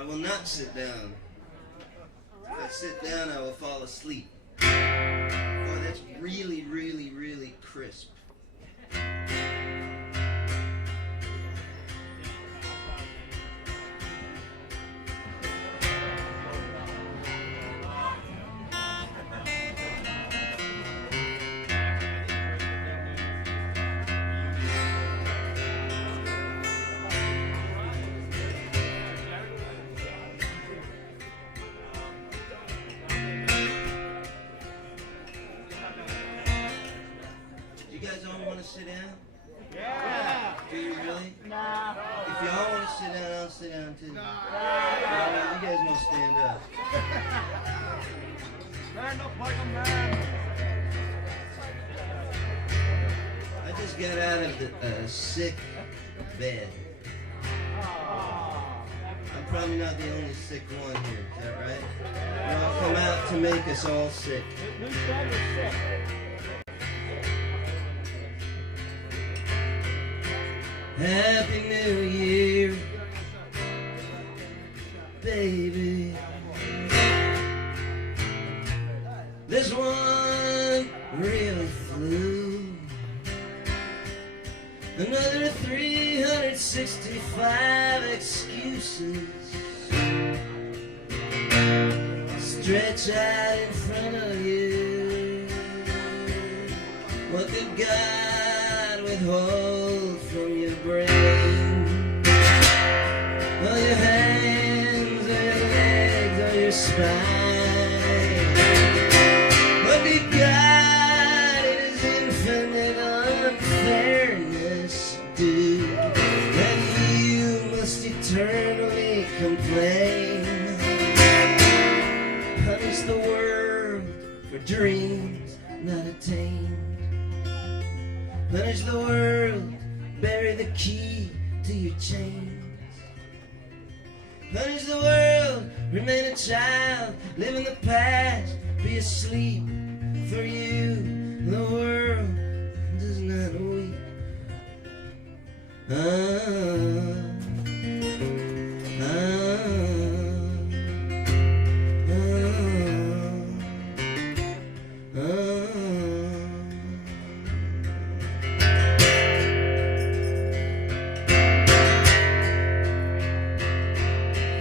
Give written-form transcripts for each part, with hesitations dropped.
I will not sit down. If I sit down, I will fall asleep. Boy, that's really, really, really crisp. Sit down? Yeah. Do you really? Nah. If y'all want to sit down, I'll sit down too. Nah. You guys want to stand up. Stand up like a man. I just got out of the sick bed. I'm probably not the only sick one here, is that right? Y'all come out to make us all sick. Who said you're sick? Happy New Year, baby. This one really flew. Another 365 excuses stretch out in front of you. What could God withhold from your brain? Or your hands, or your legs, or your spine? What did God in His infinite unfairness do that you must eternally complain? Punish the world for dreams not attained. Punish the world, bury the key to your chains. Punish the world, remain a child, live in the past, be asleep. For you, the world does not weep.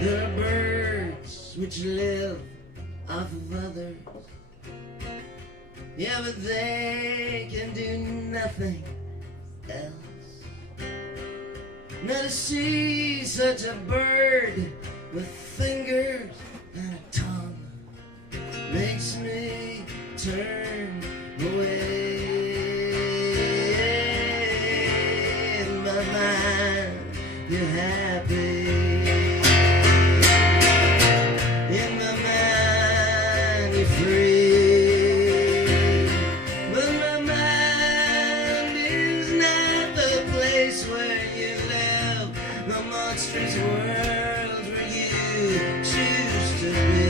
There are birds which live off of others. Yeah, but they can do nothing else. Now to see such a bird with fingers and a tongue makes me turn away. In my mind, you're happy. In my mind, you're free. But my mind is not the place where you live, the monstrous world where you choose to be.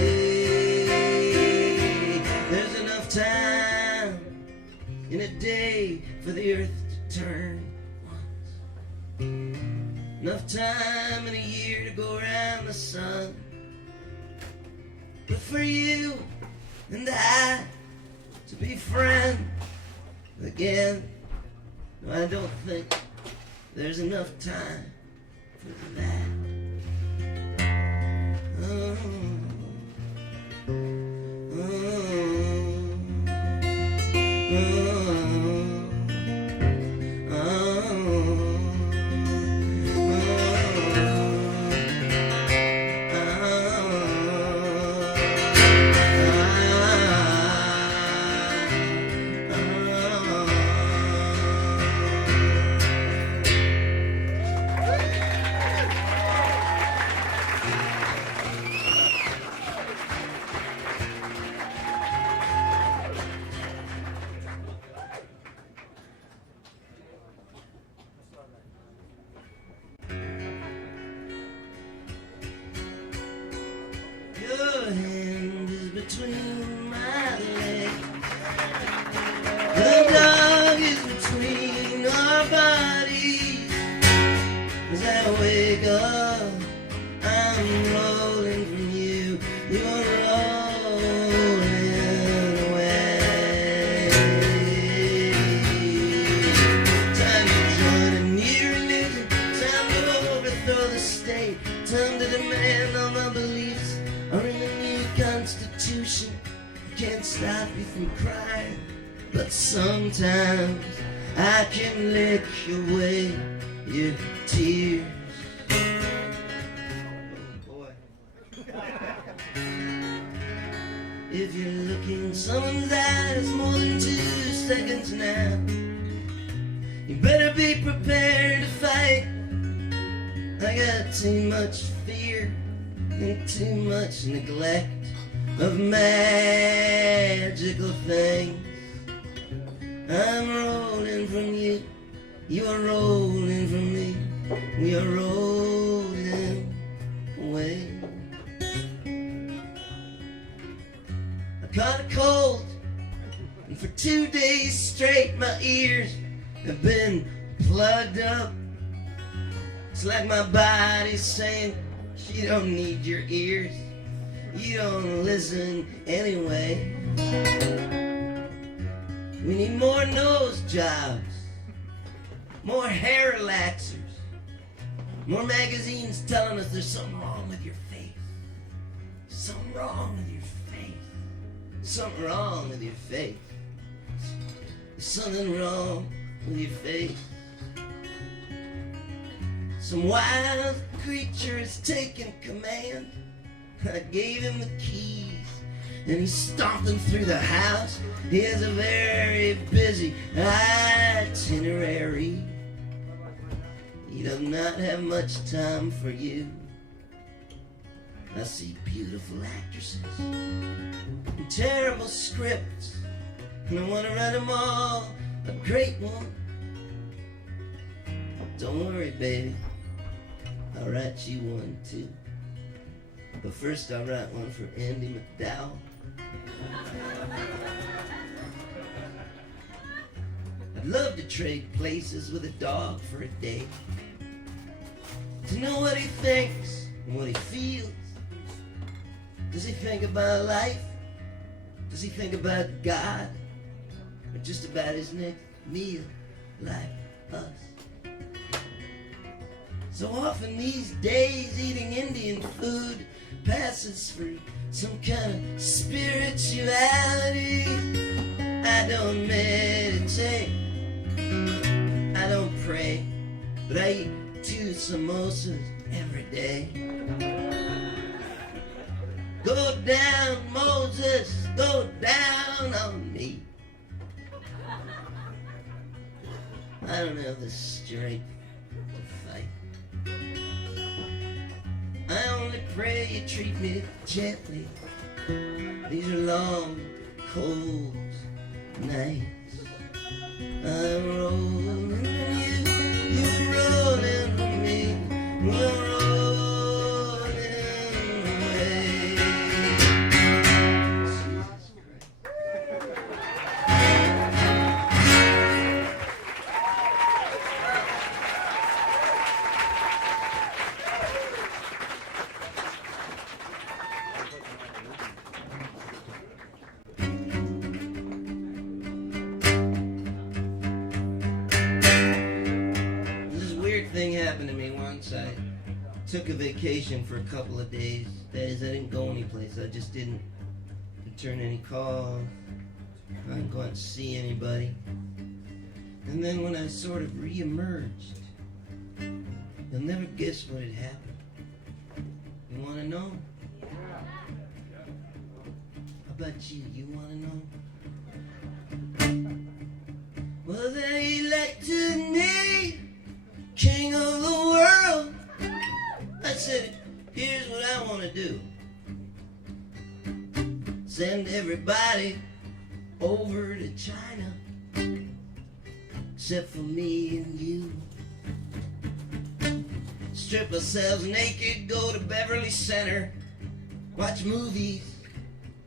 There's enough time in a day for the earth to turn once. Enough time in a year to go around the sun. But for you and I to be friends again, no, I don't think there's enough time for that. Oh, oh, your hand is between my legs. The dog is between our bodies. As I wake up, I'm low. crying, but sometimes I can lick away your tears. Boy. If you're looking in someone's eyes more than 2 seconds now, you better be prepared to fight. I got too much fear and too much neglect of magical things. I'm rolling from you, you are rolling from me, we are rolling away. I caught a cold, and for 2 days straight my ears have been plugged up. It's like my body's saying, you don't need your ears, you don't listen anyway. We need more nose jobs, more hair relaxers, more magazines telling us there's something wrong with your face. Something wrong with your face. Something wrong with your face. Something wrong with your face. Some wild creature has taken command. I gave him the keys, and he's stomping through the house. He has a very busy itinerary. He does not have much time for you. I see beautiful actresses and terrible scripts, and I want to write them all a great one. Don't worry, baby, I'll write you one too. But first I'll write one for Andy McDowell. I'd love to trade places with a dog for a day, to know what he thinks and what he feels. Does he think about life? Does he think about God? Or just about his next meal, like us? So often these days eating Indian food passes for some kind of spirituality. I don't meditate, I don't pray, but I eat 2 samosas every day. Go down, Moses, go down on me. I don't have the strength to fight. I only pray you treat me gently. These are long, cold nights. I'm rolling from you, you're rolling from me, we're rolling away. Thing happened to me once. I took a vacation for a couple of days. That is, I didn't go anyplace. I just didn't return any calls. I didn't go out and see anybody. And then when I sort of re-emerged, you'll never guess what had happened. You want to know? How about you? You want to know? Well, they elected me King of the world. I said, here's what I want to do. Send everybody over to China, except for me and you. Strip ourselves naked, go to Beverly Center, watch movies,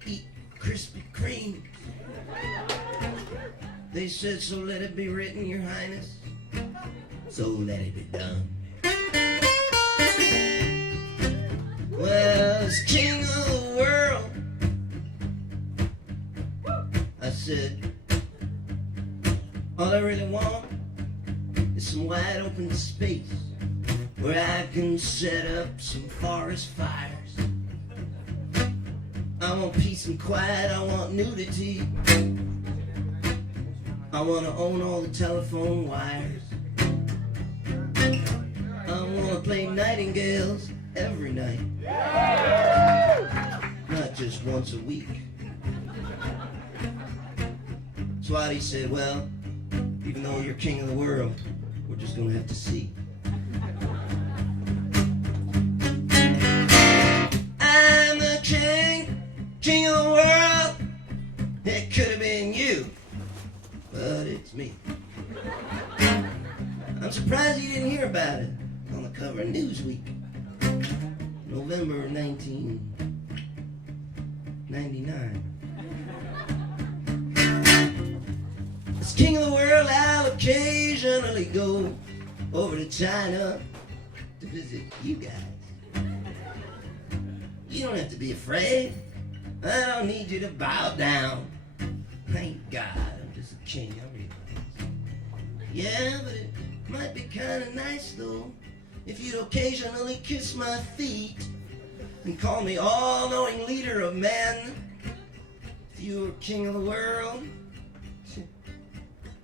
eat Krispy Kreme. They said, so let it be written, Your Highness. So let it be done. Well, as king of the world, I said, all I really want is some wide open space where I can set up some forest fires. I want peace and quiet, I want nudity. I want to own all the telephone wires. I want to play Nightingales every night. Not just once a week. Swati said, well, even though you're king of the world, we're just gonna have to see. I'm the king of the world. It could have been you, but it's me. I'm surprised you didn't hear about it on the cover of Newsweek, November 1999. As king of the world, I'll occasionally go over to China to visit you guys. You don't have to be afraid. I don't need you to bow down. Thank God, I'm just a king. I realize. Yeah, but it might be kind of nice though if you'd occasionally kiss my feet and call me all-knowing leader of men. If you were king of the world,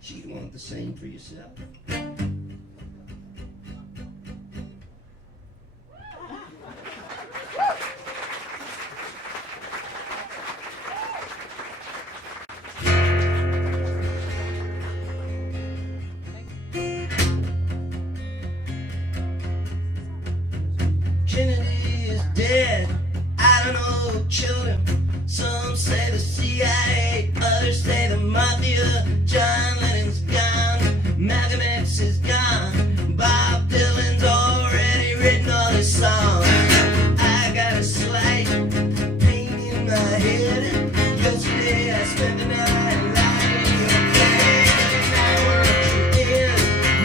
you'd want the same for yourself. Kennedy is dead. I don't know who killed him. Some say the CIA, others say the mafia. John Lennon's gone, Malcolm X is gone, Bob Dylan's already written all his songs. I got a slight pain in my head. Yesterday I spent the night lying in your bed.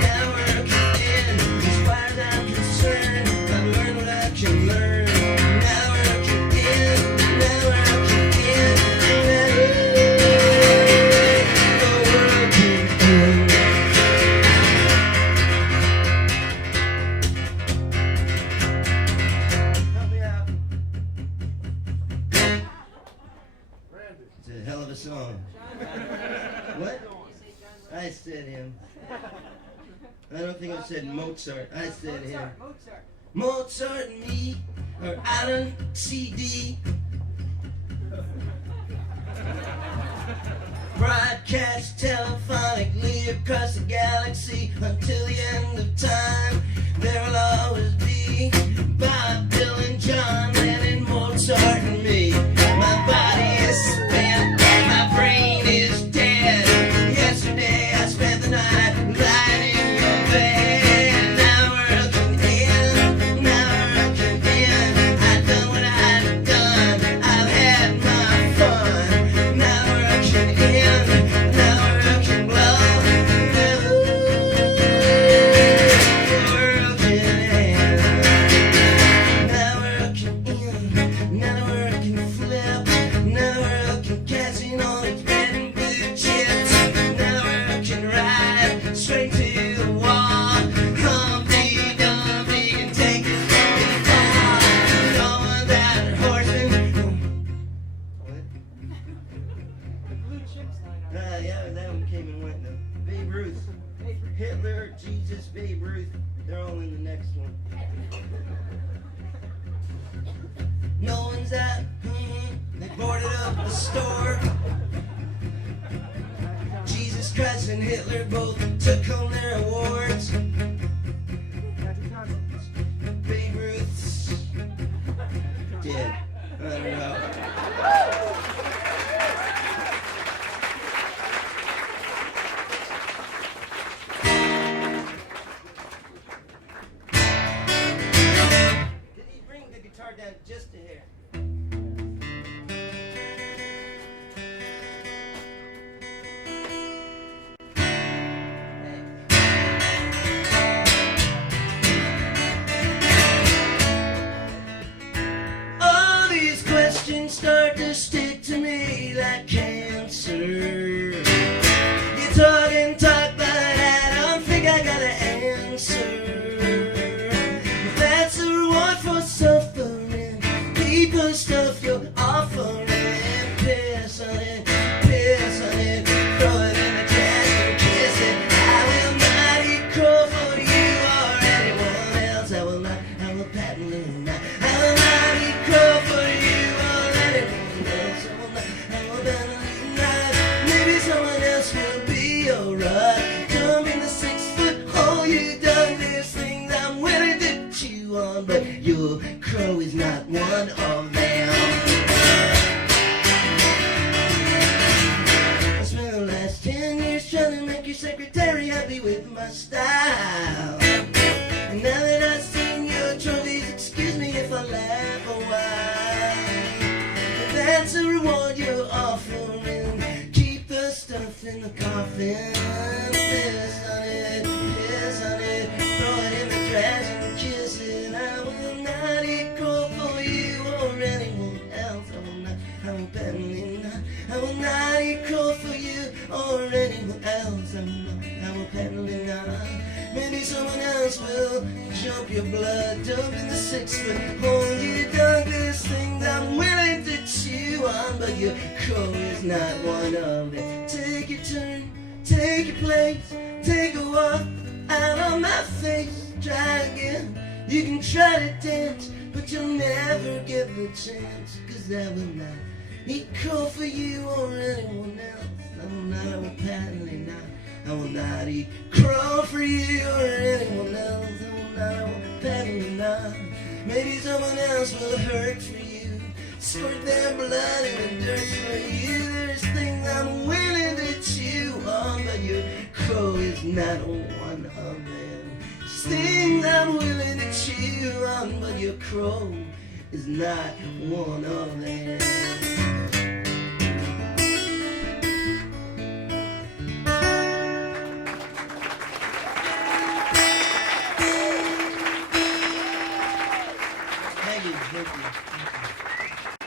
Now we're in. As far as I'm concerned, I've learned what I can learn. Now we're in. It's a hell of a song. What? I said him. I don't think I said Mozart. I said him. Mozart and me are out on CD. Broadcast telephonically across the galaxy until the end of time. There will always be Bob Dylan, John Lennon, Mozart, and me. My body is spent, my brain is dead. Yesterday I spent the night lying in your bed. Now we're looking in, now we're looking in. I've done what I've done, I've had my fun. Now we're looking in, now we're looking low. We're looking in. Now we're looking in, now we're looking flip. Now we're looking catching all its red and blue chips. Now we're looking right straight to the wall. Humpty Dumpty can take us very far. No one's out at horsing. What? Yeah, that one came and went though. Babe Ruth. Hitler, Jesus, Babe Ruth. They're all in the next one. No one's out. They boarded up the store. Jesus Christ and Hitler both took home their awards. Babe Ruth's dead. I don't know. Did he bring the guitar down just a hair? Thanks. else will be alright. Jump in the 6-foot hole, you done this thing I'm willing to chew on, but your crow is not one of them. I spent the last 10 years trying to make your secretary happy with my style. And now that I've seen your trophies, excuse me if I laugh a while. If that's a reward you're offering, keep the stuff in the coffin. Piss on it, throw it in the trash and kiss it. I will not eat crow for you or anyone else. I will definitely not. I will not eat crow for you or anyone else. I will definitely not. Maybe someone else will jump your blood, jump in the 6-foot hole. You done this thing I'm willing to chew on, but your crow is not one of them. Take your turn, take your place, take a walk out on my face. Try again, you can try to dance, but you'll never get the chance, 'cause I will not eat crow for you or anyone else. I will patently not. I will not eat crow for you or anyone else. I will patently not. Maybe someone else will hurt for you, squirt their blood in the dirt for you. There's things I'm willing to chew on, but your crow is not one of them. There's things I'm willing to chew on, but your crow is not one of them.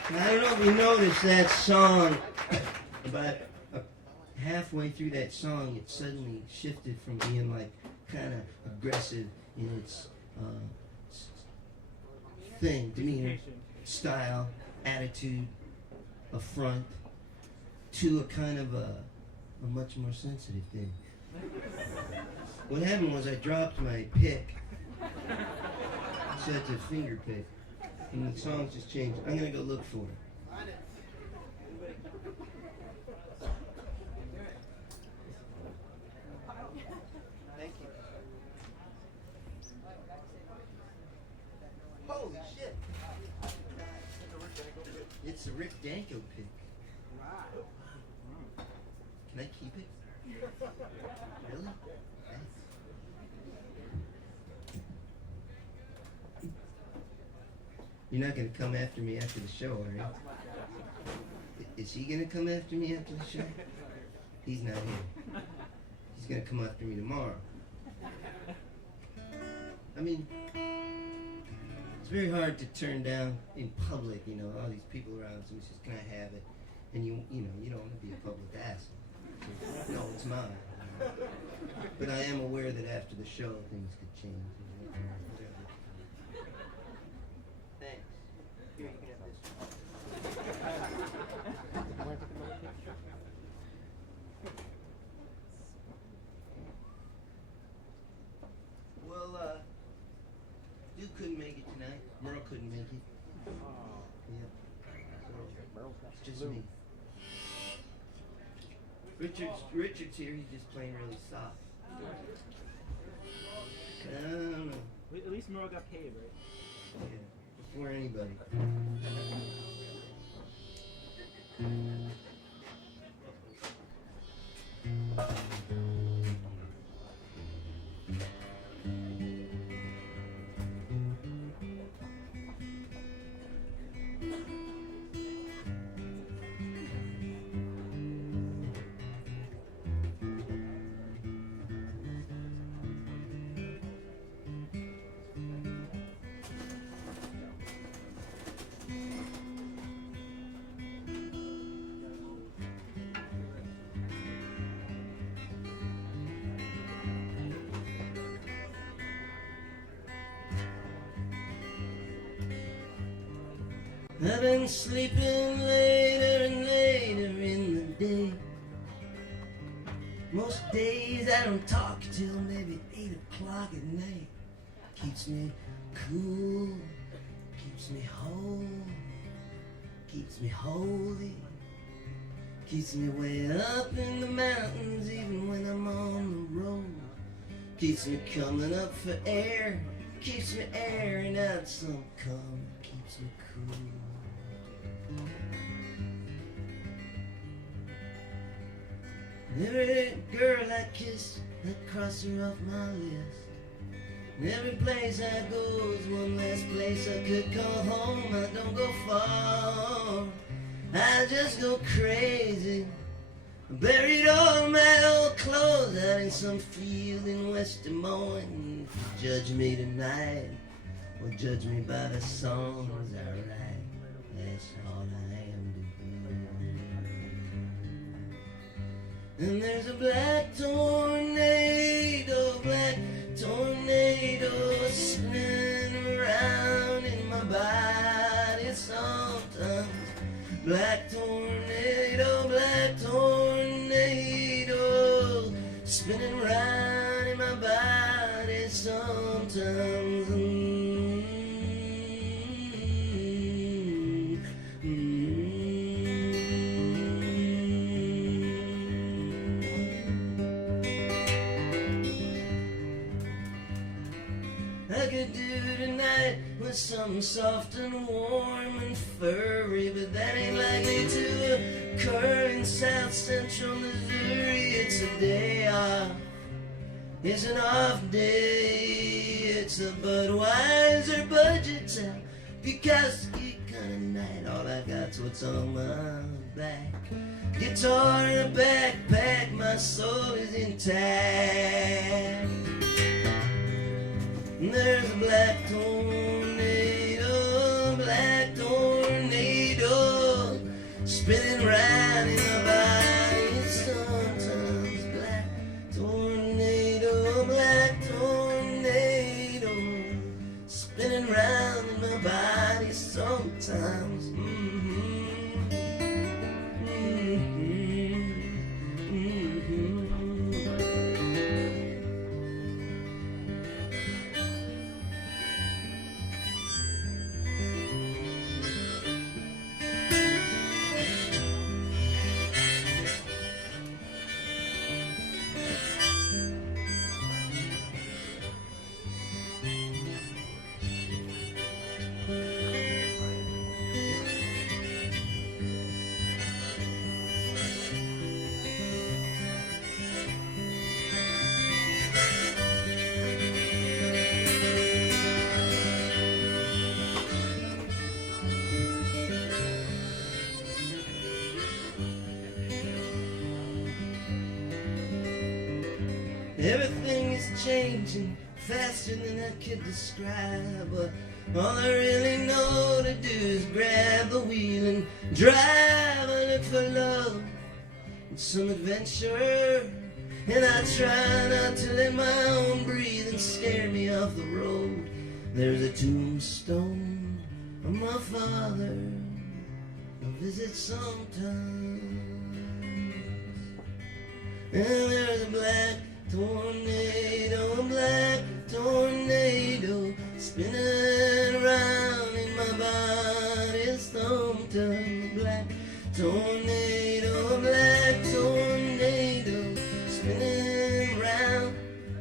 I don't know if you noticed that song, but halfway through that song, it suddenly shifted from being like kind of aggressive in its thing, demeanor, style, attitude, affront, to a kind of a much more sensitive thing. What happened was I dropped my pick, so it's a finger pick. And the song's just changed. I'm gonna go look for it. Thank you. Holy shit! It's a Rick Danko pick. Can I keep it? Really? You're not going to come after me after the show, are you? Is he going to come after me after the show? He's not here. He's going to come after me tomorrow. I mean, it's very hard to turn down in public, you know, all these people around, so it's just, can I have it? And you know, you don't want to be a public asshole. No, it's mine. But I am aware that after the show, things could change. Thanks. Here, you can have this. Well, Duke couldn't make it tonight. Merle couldn't make it. Yeah. So, it's just me. Richard's here, he's just playing really soft. I don't know. At least Merle got paid, right? Yeah, before anybody. I've been sleeping later and later in the day. Most days I don't talk till maybe 8 o'clock at night. Keeps me cool, keeps me whole, keeps me holy, keeps me way up in the mountains keeps me coming up for air, keeps me airing out some cum, keeps me cool. Every girl I kiss, I cross her off my list. And every place I go is one less place I could call home. I don't go far, I just go crazy. I buried all my old clothes out in some field in West Des Moines. Judge me tonight, or judge me by the songs I write. That's all I am to do. And there's a black tornado spinning around in my body sometimes. Black tornado, spinning round in my body sometimes. I could do tonight with something soft and warm and furry, but that ain't likely to occur in South Central Missouri. It's a day off, it's an off day, it's a Budweiser budget time, Bukowski kind of night. All I got's what's on my back, guitar in a backpack, my soul is intact. There's a black tornado, spinning round in my body sometimes. Black tornado, spinning round in my body sometimes. Everything is changing faster than I could describe, but all I really know to do is grab the wheel and drive. I look for love and some adventure, and I try not to let my own breathing scare me off the road. There's a tombstone of my father I'll visit sometimes, and there's a black tornado, spinning around in my body sometimes. Black tornado, spinning around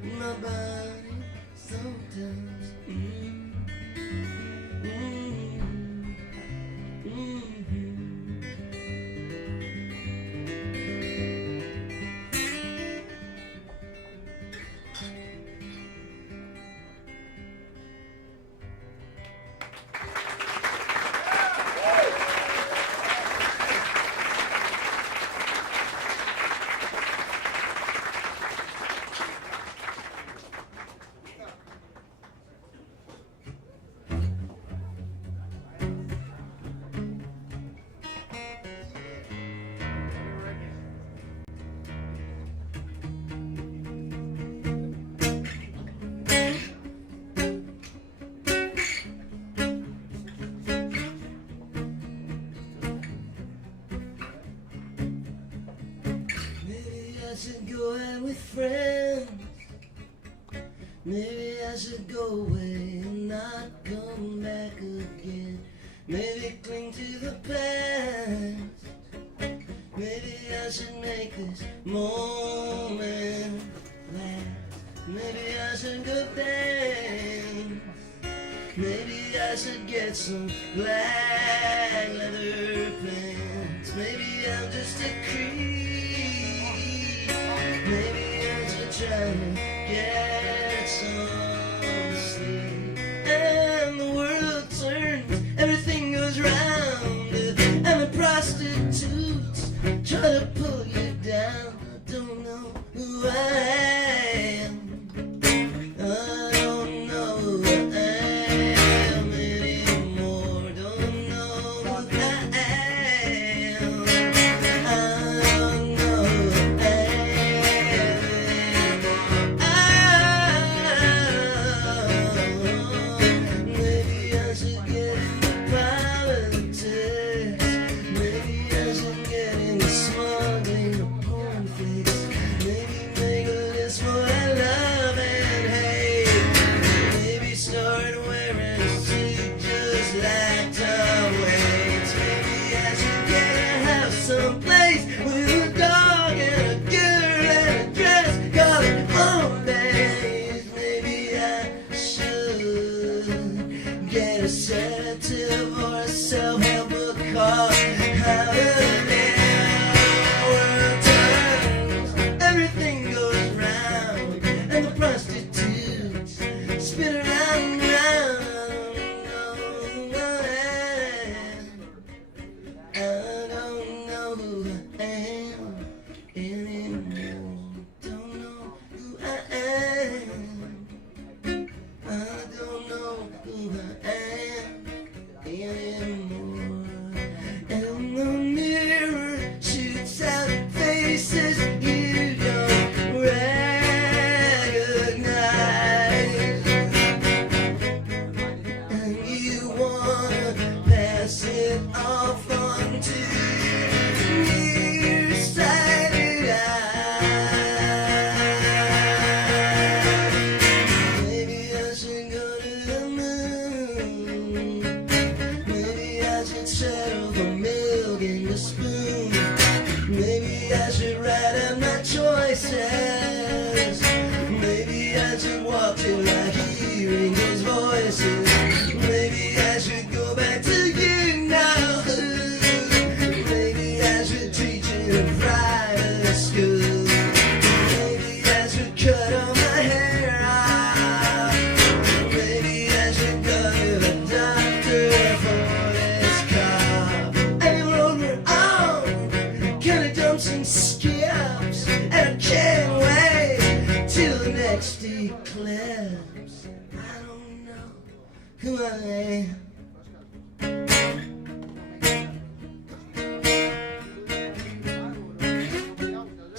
in my body sometimes. I should go out with friends. Maybe I should go away and not come back again. Maybe cling to the past. Maybe I should make this moment last. Maybe should go down. Maybe I should get some black leather pants. Maybe I'm just a creep. Maybe I should try to get some sleep. And the world turns, everything goes round, and the prostitutes try to pull you down. I don't know who I am. I don't know who I am anymore. Don't know who I am. I don't know who I am anymore. Maybe I should get into politics. Maybe I should get into smuggling a porn fix. Maybe make a list for love and hate. Maybe start wearing a suit just like Tom Waits. Maybe I should get a house someplace with a dog and a girl and a dress, call it home base. Maybe I should get a sedative or a self-help book called How to Live. World turns, everything goes round, and the prostitutes spin around and round. I don't know who I am anymore. Don't know who I am. I don't know who I am anymore. And the mirror shoots out faces you don't recognize, and you wanna pass it off onto nearsighted eyes. Maybe I should go to the moon. Maybe I should settle for milk in the spoon. Maybe I should write out my choices. Maybe I should walk till I hearing his voices. Maybe I should go back to you now. Maybe I should teach in a private school. Maybe I should cut all my hair off. Maybe I should go to the doctor for this cough. And the road we're on kinda dumps and skips, and I can't wait till the next eclipse. I don't know who I am.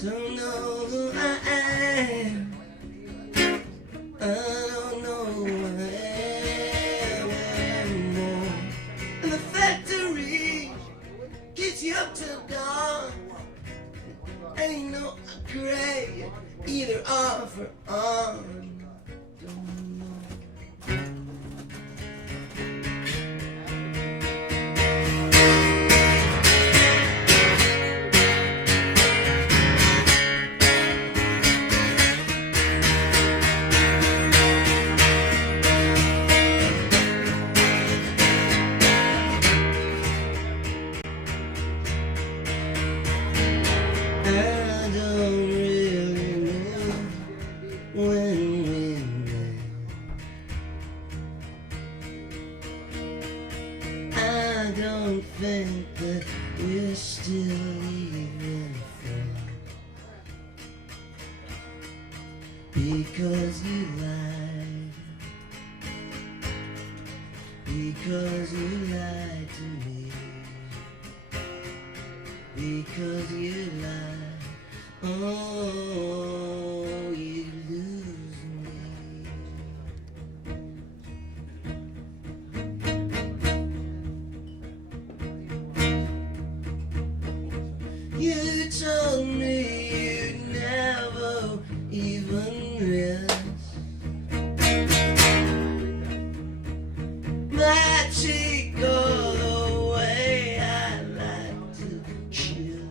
Don't know who I am. I don't know who I am anymore. And the factory gets you up till dawn. Ain't no gray, either off or on. Don't know. I don't really know when we met. I don't think that we're still even friends, because you lied, because you lied to me, because you lied. Oh, you lose me. You told me you'd never even rest. My cheek all the way I like to kiss.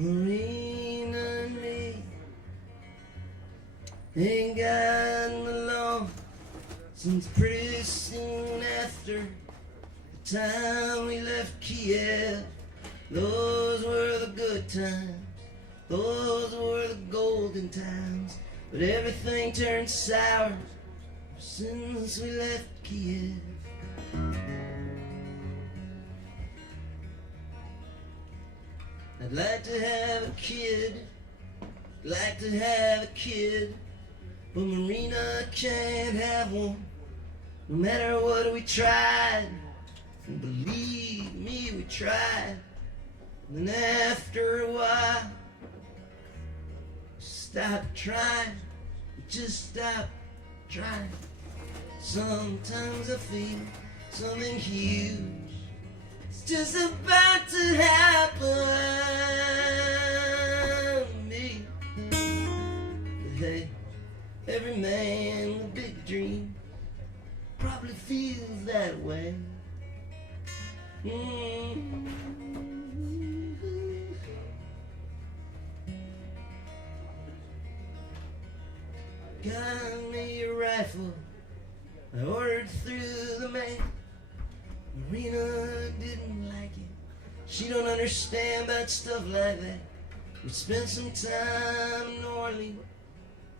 Marina and Me ain't gotten along since pretty soon after the time we left Kiev. Those were the good times, those were the golden times, but everything turned sour since we left Kiev. I'd like to have a kid, like to have a kid, but Marina can't have one, no matter what we tried. And believe me, we tried. And then after a while, stop trying, just stop trying. Sometimes I feel something huge, it's just about to happen to me. But hey, every man with a big dream probably feels that way. Got me a rifle I ordered through the mail. Marina didn't like it. She don't understand about stuff like that. We spent some time in New Orleans,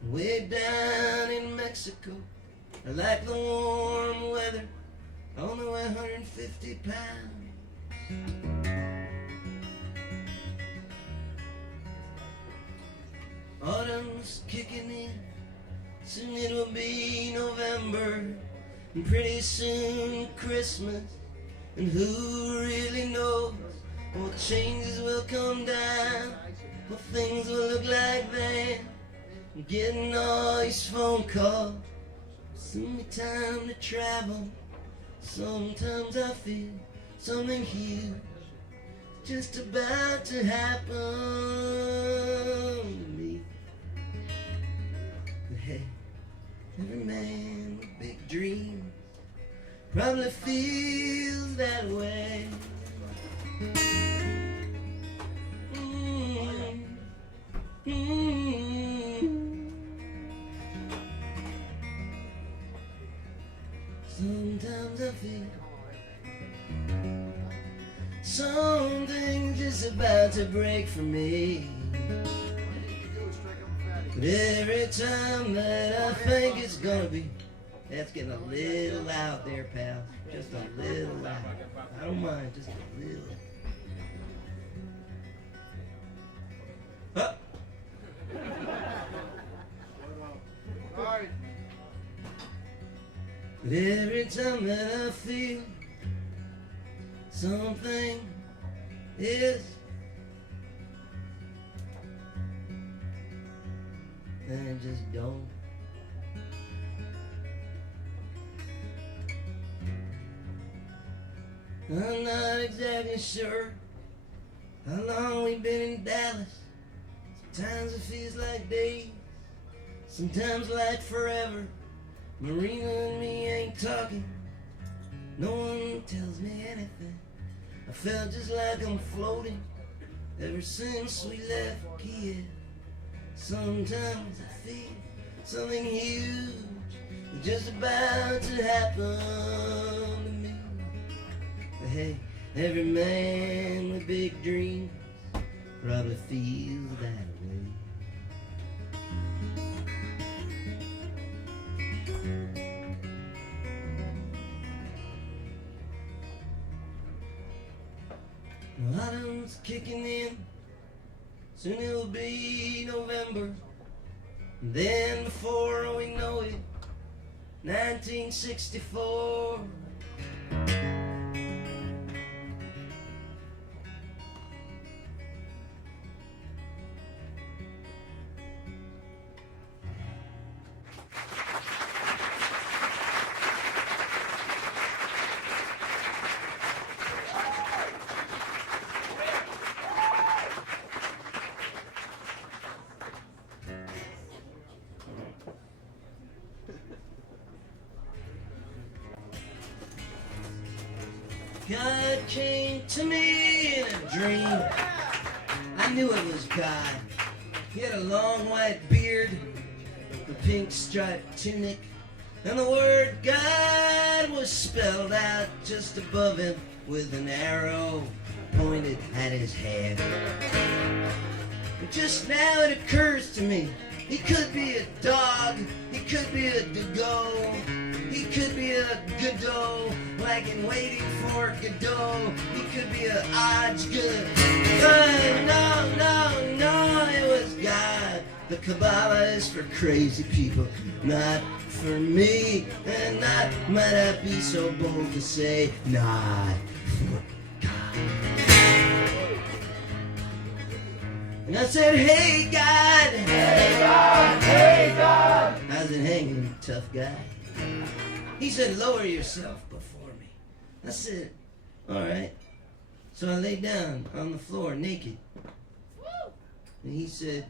way down in Mexico. I like the warm weather. I only weigh 150 pounds. Autumn's kicking in. Soon it will be November, and pretty soon Christmas. And who really knows what changes will come down, what things will look like then. I'm getting all these phone calls, soon be time to travel. Sometimes I feel something huge just about to happen to me. But hey, every man with big dreams probably feels that way. Sometimes I feel something just about to break for me. But every time that I think it's gonna be, that's getting a little loud there, pal. Just a little loud. I don't mind, just a little. Huh? But every time that I feel something is, then it just don't. I'm not exactly sure how long we've been in Dallas. Sometimes it feels like days, sometimes like forever. Marina and me ain't talking, no one tells me anything. I felt just like I'm floating ever since we left Kiev. Sometimes I feel something huge just about to happen to me. But hey, every man with big dreams probably feels that way. Autumn's kicking in, soon it'll be November. And then before we know it, 1964. God came to me in a dream. I I knew it was God. He had a long white beard, a pink striped tunic, and the word God was spelled out just above him with an arrow pointed at his head. But just now it occurs to me, he could be a dog, he could be a Dago, he could be a Godot, like in Waiting for Godot, he could be a Good. But no, it was God. The Kabbalah is for crazy people, not for me, and not, might I be so bold to say, not for God. And I said, hey God, hey God, hey God, how's it hanging, tough guy? He said, lower yourself before me. I said, all right. So I lay down on the floor naked. And he said,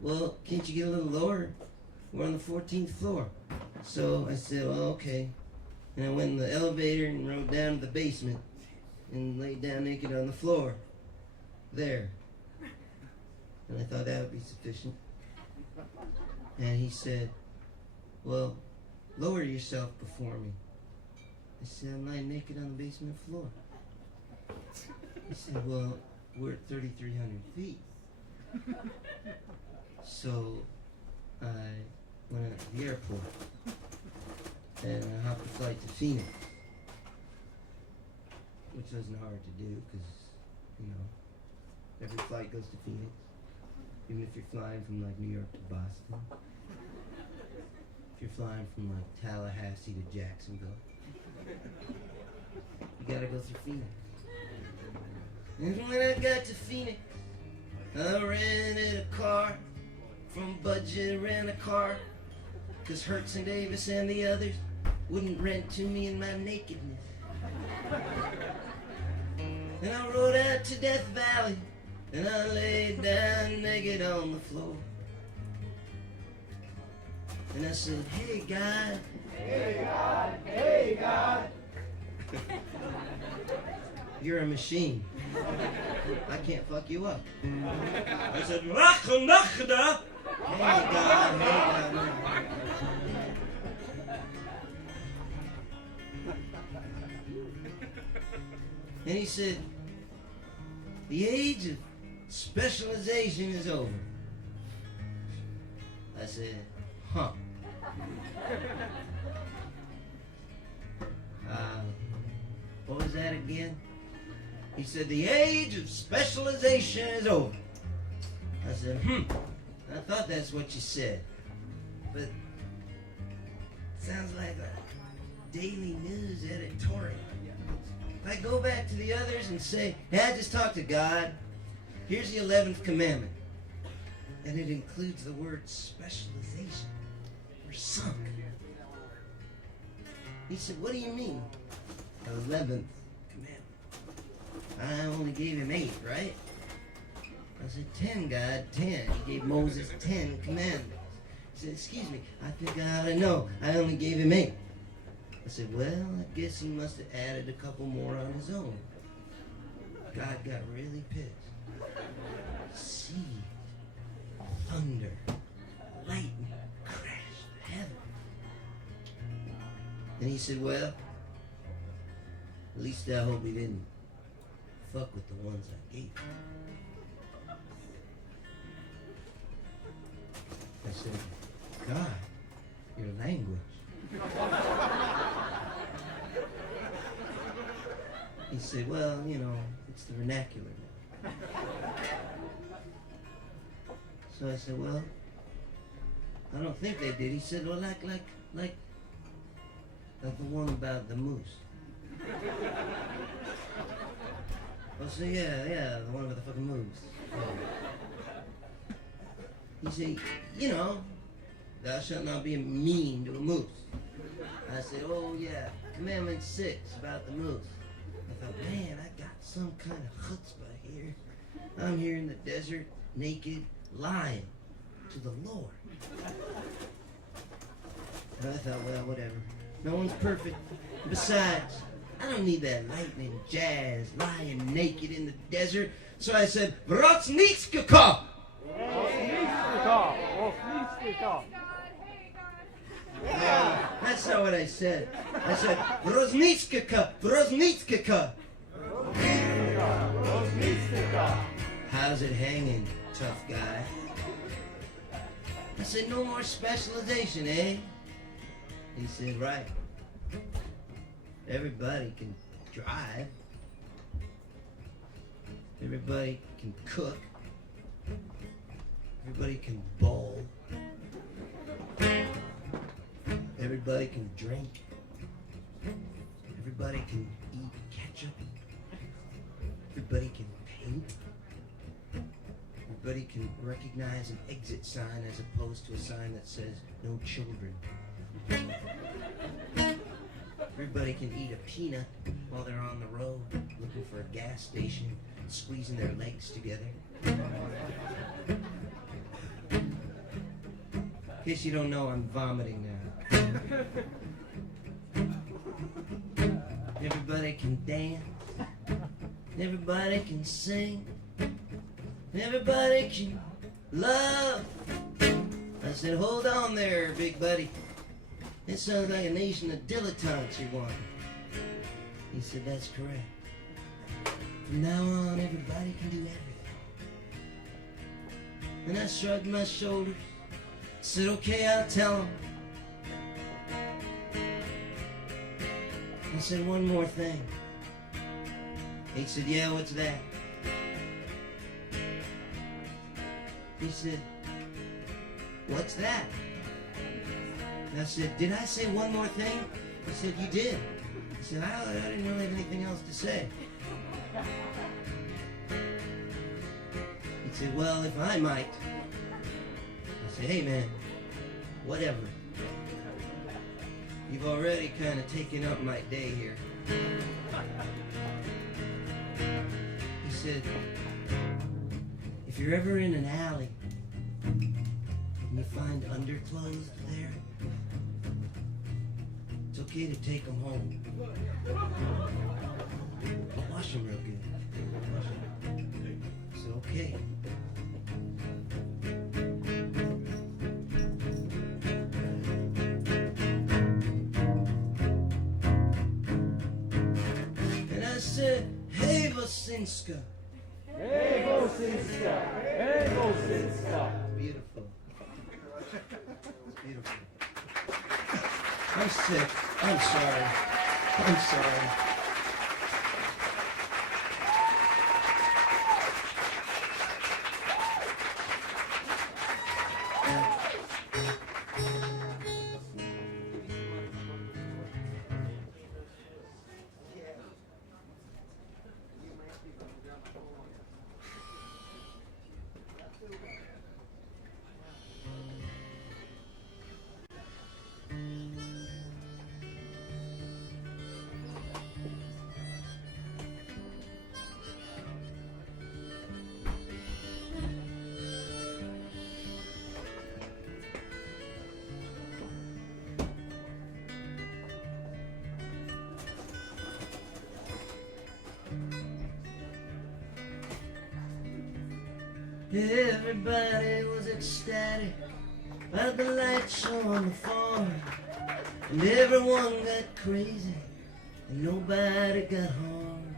well, can't you get a little lower? We're on the 14th floor. So I said, well, okay. And I went in the elevator and rode down to the basement and laid down naked on the floor. There. And I thought that would be sufficient. And he said, well, lower yourself before me. I said, I'm lying naked on the basement floor. He said, well, we're at 3,300 feet. So I went out to the airport and I hopped a flight to Phoenix, which wasn't hard to do because, you know, every flight goes to Phoenix, even if you're flying from like New York to Boston, if you're flying from like Tallahassee to Jacksonville, you gotta go through Phoenix. And when I got to Phoenix, I rented a car from Budget Rent-A-Car, cause Hertz and Davis and the others wouldn't rent to me in my nakedness. And I rode out to Death Valley, and I laid down naked on the floor. And I said, hey God, hey God, hey God. You're a machine. I can't fuck you up. I said, hey God, hey God. And he said, the age of specialization is over. I said, huh. What was that again? He said, the age of specialization is over. I said, I thought that's what you said. But it sounds like a daily news editorial. If I go back to the others and say, hey, I just talked to God. Here's the 11th commandment. And it includes the word specialization. We're sunk. He said, what do you mean? 11th commandment. I only gave him 8, right? I said, 10, God, 10. He gave Moses 10 commandments. He said, excuse me, I think I ought to know. I only gave him 8. I said, well, I guess he must have added a couple more on his own. God got really pissed. Sea, thunder, lightning crashed heaven. And he said, well, at least I hope he didn't fuck with the ones I gave him. I said, God, your language. He said, well, you know, it's the vernacular now. So I said, well, I don't think they did. He said, well, like the one about the moose. I said, yeah, the one with the fucking moose. He said, you know, thou shalt not be mean to a moose. I said, oh yeah, commandment 6 about the moose. I thought, man, I got some kind of chutzpah here. I'm here in the desert, naked, lying to the Lord. And I thought, well, whatever. No one's perfect. Besides, I don't need that lightning jazz lying naked in the desert So I said, Vrosnitskaka. That's not what I said. I said, Vrosnitskaka, Vrosnitskaka. How's it hanging, tough guy? I said, no more specialization, eh? He said, right. Everybody can drive. Everybody can cook. Everybody can bowl. Everybody can drink. Everybody can eat ketchup. Everybody can paint. Everybody can recognize an exit sign as opposed to a sign that says no children. Everybody can eat a peanut while they're on the road looking for a gas station, squeezing their legs together. In case you don't know, I'm vomiting now. Everybody can dance. Everybody can sing. Everybody can love. I said, hold on there, big buddy. It sounds like a nation of dilettantes you want. He said, that's correct. From now on, everybody can do everything. And I shrugged my shoulders. Said, okay, I'll tell him. I said, one more thing. He said, yeah, what's that? He said, what's that? And I said, did I say one more thing? He said, you did. He said, I didn't really have anything else to say. He said, well, if I might. I said, hey man, whatever. You've already kind of taken up my day here. He said, if you're ever in an alley and you find underclothes there, it's okay to take them home. But wash them real good. Wash them. It's okay. And I said, hey, Vosinska. Hey, Vosinska! Hey, Vosinska! Beautiful. Beautiful. I'm sick. I'm sorry. I'm sorry. Everybody was ecstatic about the light show on the farm, and everyone got crazy, and nobody got harmed.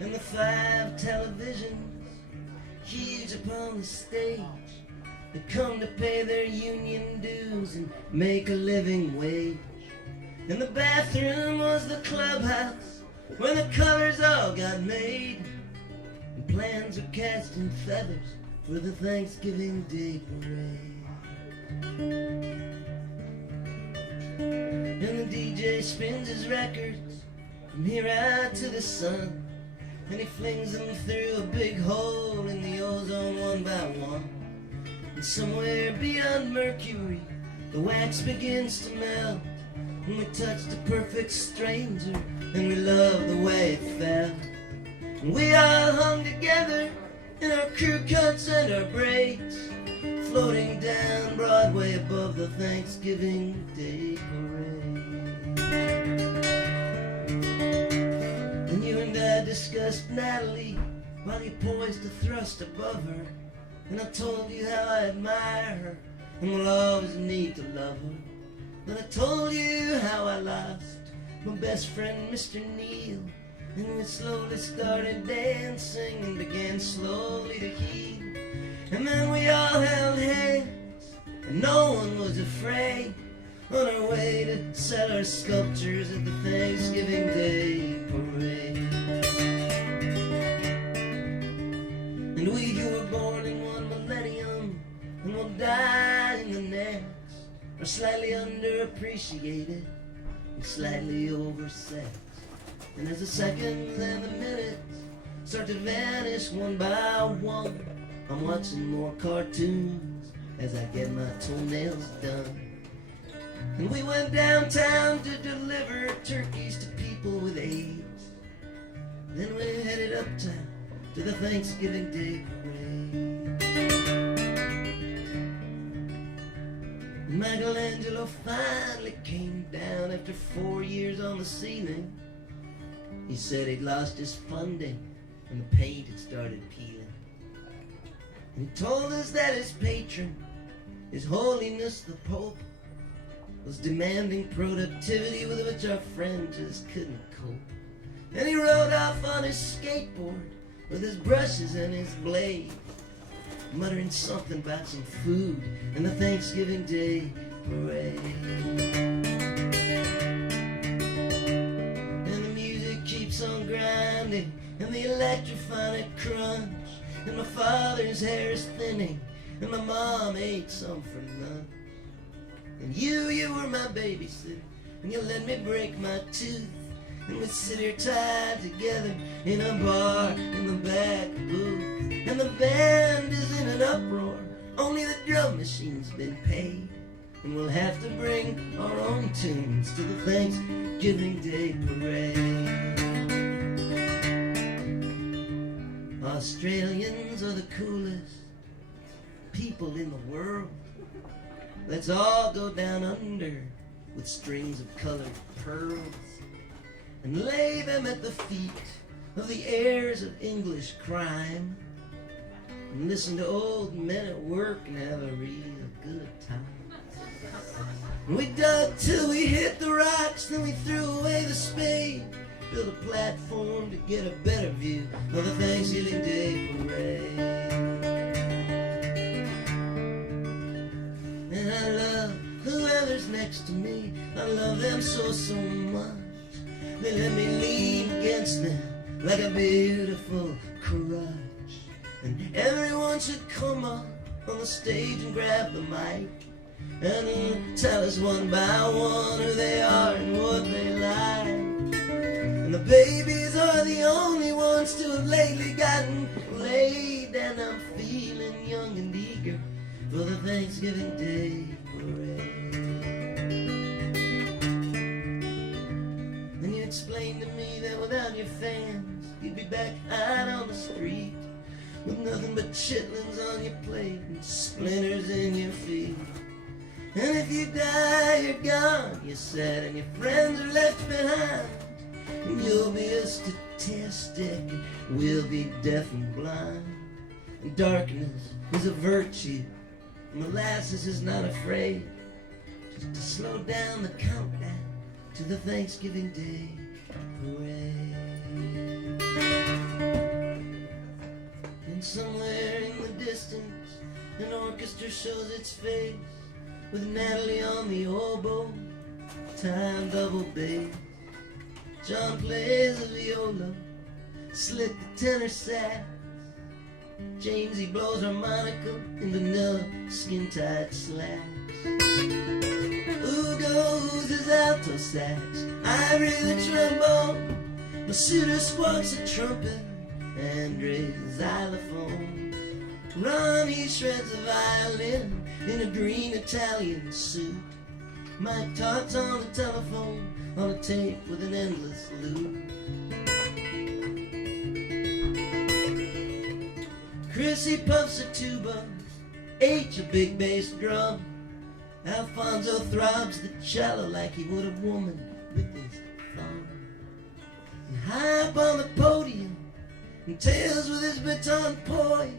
And the 5 televisions, huge upon the stage, had come to pay their union dues and make a living wage. And the bathroom was the clubhouse where the covers all got made. And plans are cast in feathers for the Thanksgiving Day parade. And the DJ spins his records from here out to the sun, and he flings them through a big hole in the ozone one by one. And somewhere beyond Mercury, the wax begins to melt, and we touched a perfect stranger, and we loved the way it felt. And we all hung together in our crew cuts and our braids, floating down Broadway above the Thanksgiving Day parade. And you and I discussed Natalie while you poised to thrust above her. And I told you how I admire her and will always need to love her. Then I told you how I lost my best friend, Mr. Neil. And we slowly started dancing and began slowly to heal. And then we all held hands and no one was afraid, on our way to sell our sculptures at the Thanksgiving Day parade. And we who were born in one millennium and will die in the next are slightly underappreciated and slightly oversexed. And as the seconds and the minutes start to vanish one by one, I'm watching more cartoons as I get my toenails done. And we went downtown to deliver turkeys to people with AIDS. Then we headed uptown to the Thanksgiving Day parade. Michelangelo finally came down after 4 years on the ceiling. He said he'd lost his funding and the paint had started peeling. And he told us that his patron, His Holiness the Pope, was demanding productivity with which our friend just couldn't cope. And he rode off on his skateboard with his brushes and his blade, muttering something about some food and the Thanksgiving Day parade. And the music keeps on grinding and the electrophonic crunch, and my father's hair is thinning and my mom ate some for lunch. And you were my babysitter, and you let me break my tooth. And we sit here tied together in a bar in the back booth. And the band is in an uproar, only the drum machine's been paid. And we'll have to bring our own tunes to the Thanksgiving Day parade. Australians are the coolest people in the world. Let's all go down under with strings of colored pearls and lay them at the feet of the heirs of English crime, and listen to old men at work and have a real good time. And we dug till we hit the rocks, then we threw away the spade, built a platform to get a better view of the Thanksgiving Day parade. And I love whoever's next to me, I love them so, so much. They let me lean against them like a beautiful crutch. And everyone should come up on the stage and grab the mic and tell us one by one who they are and what they like. And the babies are the only ones to have lately gotten laid, and I'm feeling young and eager for the Thanksgiving Day parade. And you explained to me that without your fans, you'd be back out on the street with nothing but chitlins on your plate and splinters in your feet. And if you die, you're gone, you said, and your friends are left behind. And you'll be a statistic, and we'll be deaf and blind. And darkness is a virtue, molasses is not afraid, just to slow down the countdown to the Thanksgiving Day parade. And somewhere in the distance, an orchestra shows its face, with Natalie on the oboe, time double bass. John plays the viola, Slick the tenor sax. James, he blows harmonica in vanilla skin-tight slacks. Ugo's his alto sax, Ivory the trombone, Masuda squawks the trumpet, Andre's xylophone. Ronnie shreds the violin in a green Italian suit. Mike talks on the telephone on a tape with an endless loop. Chrissy puffs a tuba, H a big bass drum. Alfonso throbs the cello like he would a woman with his thumb. And high up on the podium, and tails with his baton poised.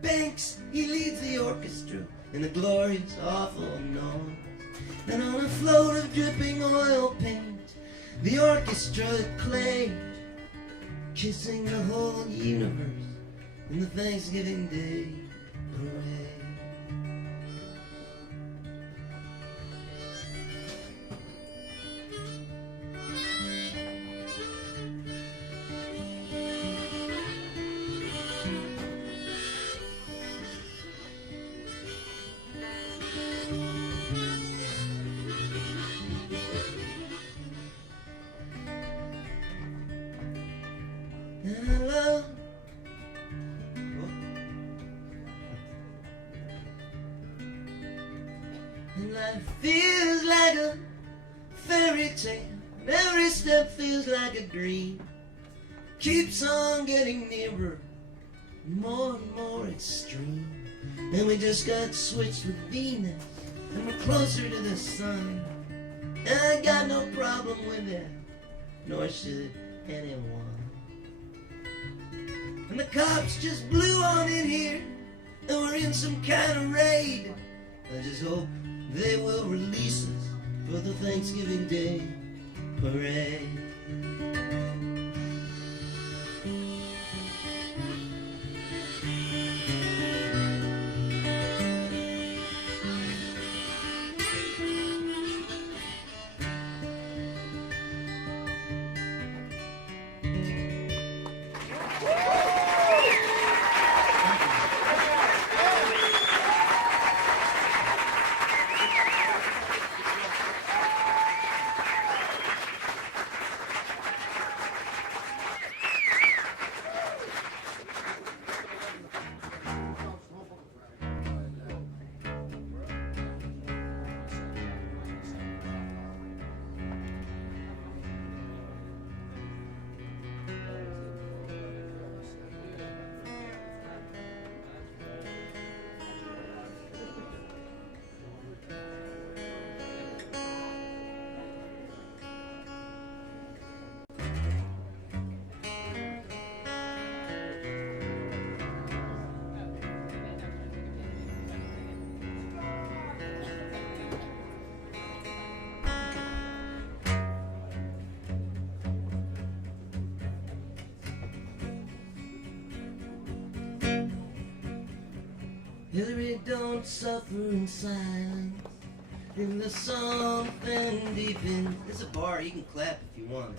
Banks, he leads the orchestra in a glorious, awful noise. And on a float of dripping oil paint, the orchestra played, kissing the whole universe in the Thanksgiving Day parade. And I love and life feels like a fairy tale, and every step feels like a dream. Keeps on getting nearer, more and more extreme. And we just got switched with Venus, and we're closer to the sun. And I got no problem with that, nor should anyone. And the cops just blew on in here, and we're in some kind of raid. I just hope they will release us for the Thanksgiving Day parade. Hillary, don't suffer in silence. In the something deep in. It's a bar, you can clap if you want.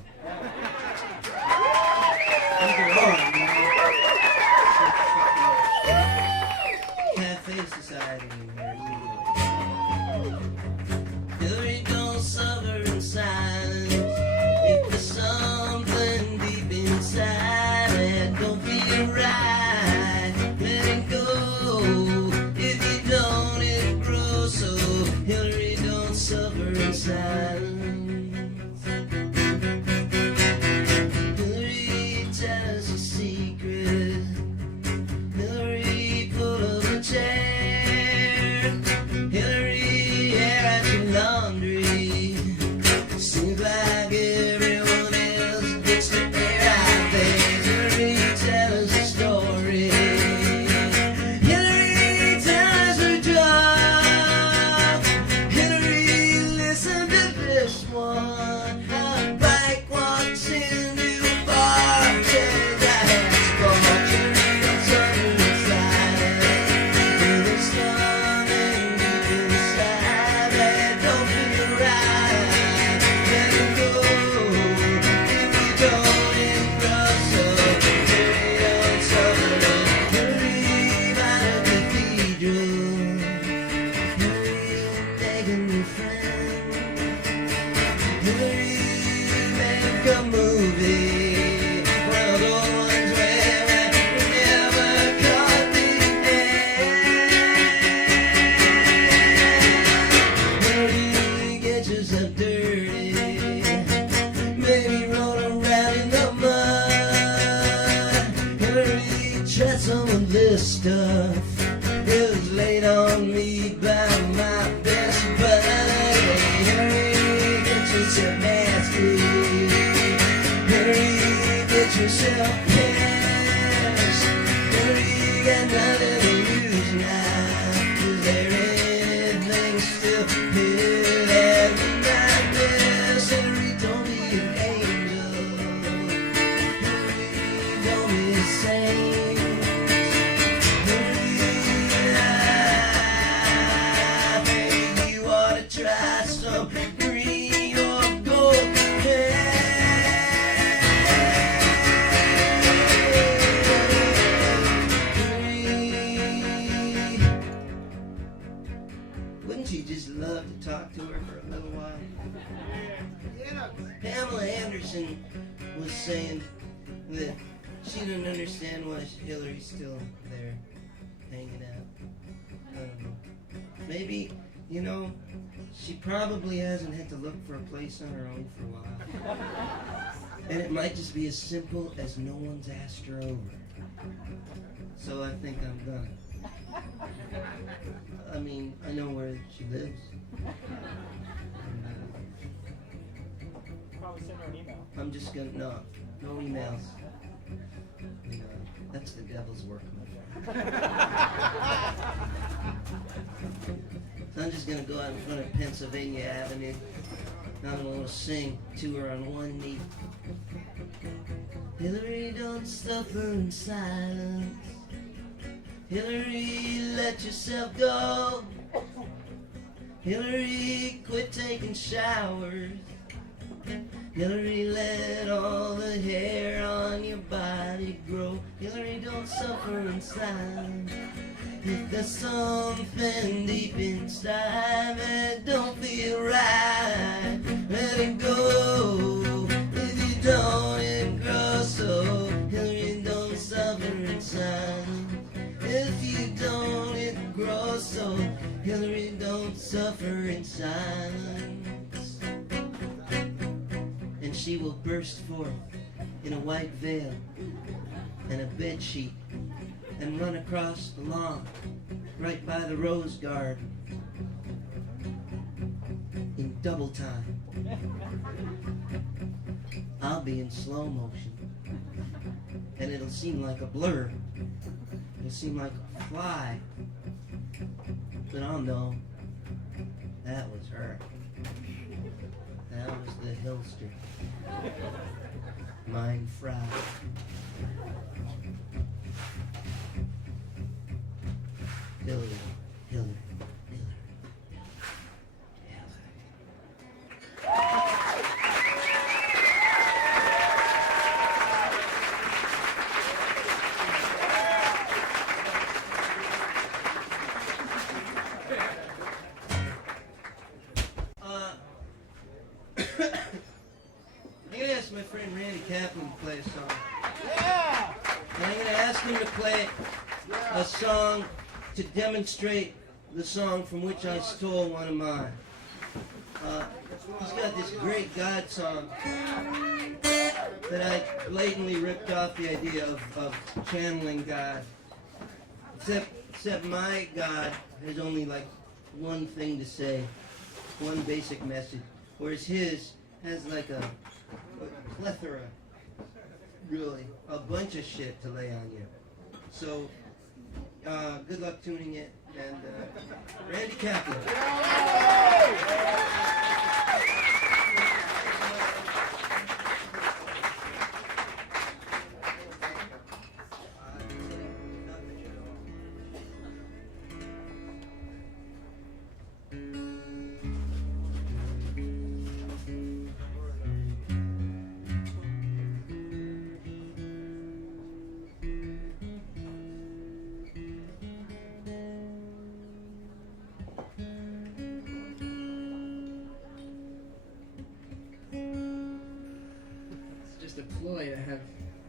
Cafe Society. Hillary, don't suffer in silence. If there's something deep inside it don't feel right, let it go. Hillary, don't suffer in silence. Hillary, tell us a secret. Hillary, pull up a chair. Hillary, air out your laundry. Seems like everyone else gets to air out things. Hillary, tell us a story. Hillary, tell us her job. Stuff is laid on me by my best buddy. Hurry, get yourself nasty. Hurry, get yourself pissed. got nothing to lose now. Is there anything still here that we might miss? Hillary, don't be an angel. Hillary, don't be a saint. Hillary, I think you ought to try some green or gold pen. Wouldn't you just love to talk to her for a little while? Pamela Anderson was saying that she didn't understand why Hillary's still there, hanging out. Maybe, you know, she probably hasn't had to look for a place on her own for a while. And it might just be as simple as no one's asked her over. So I think I'm gonna. I mean, I know where she lives. Probably send her an email. I'm just gonna, no emails. No, that's the devil's work, my friend. So I'm just gonna go out in front of Pennsylvania Avenue. I'm gonna sing to her on one knee. Hillary, don't suffer in silence. Hillary, let yourself go. Hillary, quit taking showers. Hillary, let all the hair on your body grow. Hillary, don't suffer in silence. If there's something deep inside that don't feel right, let it go. If you don't, it grows so. Hillary, don't suffer in silence. If you don't, it grows so. Hillary, don't suffer in silence. And she will burst forth in a white veil and a bedsheet and run across the lawn right by the rose garden in double time. I'll be in slow motion and it'll seem like a blur. It'll seem like a fly, but I'll know that was her. That was the Hillster. Mein Frau. Hillary, Hillary, Hillary. I'm gonna ask my friend Randy Kaplan to play a song. Yeah! And I'm gonna ask him to play a song to demonstrate the song from which I stole one of mine. He's got this great God song that I blatantly ripped off the idea of channeling God. Except my God has only like one thing to say, one basic message, whereas his has like a plethora, really, a bunch of shit to lay on you. So, good luck tuning it, and Randy Kaplan. A ploy to have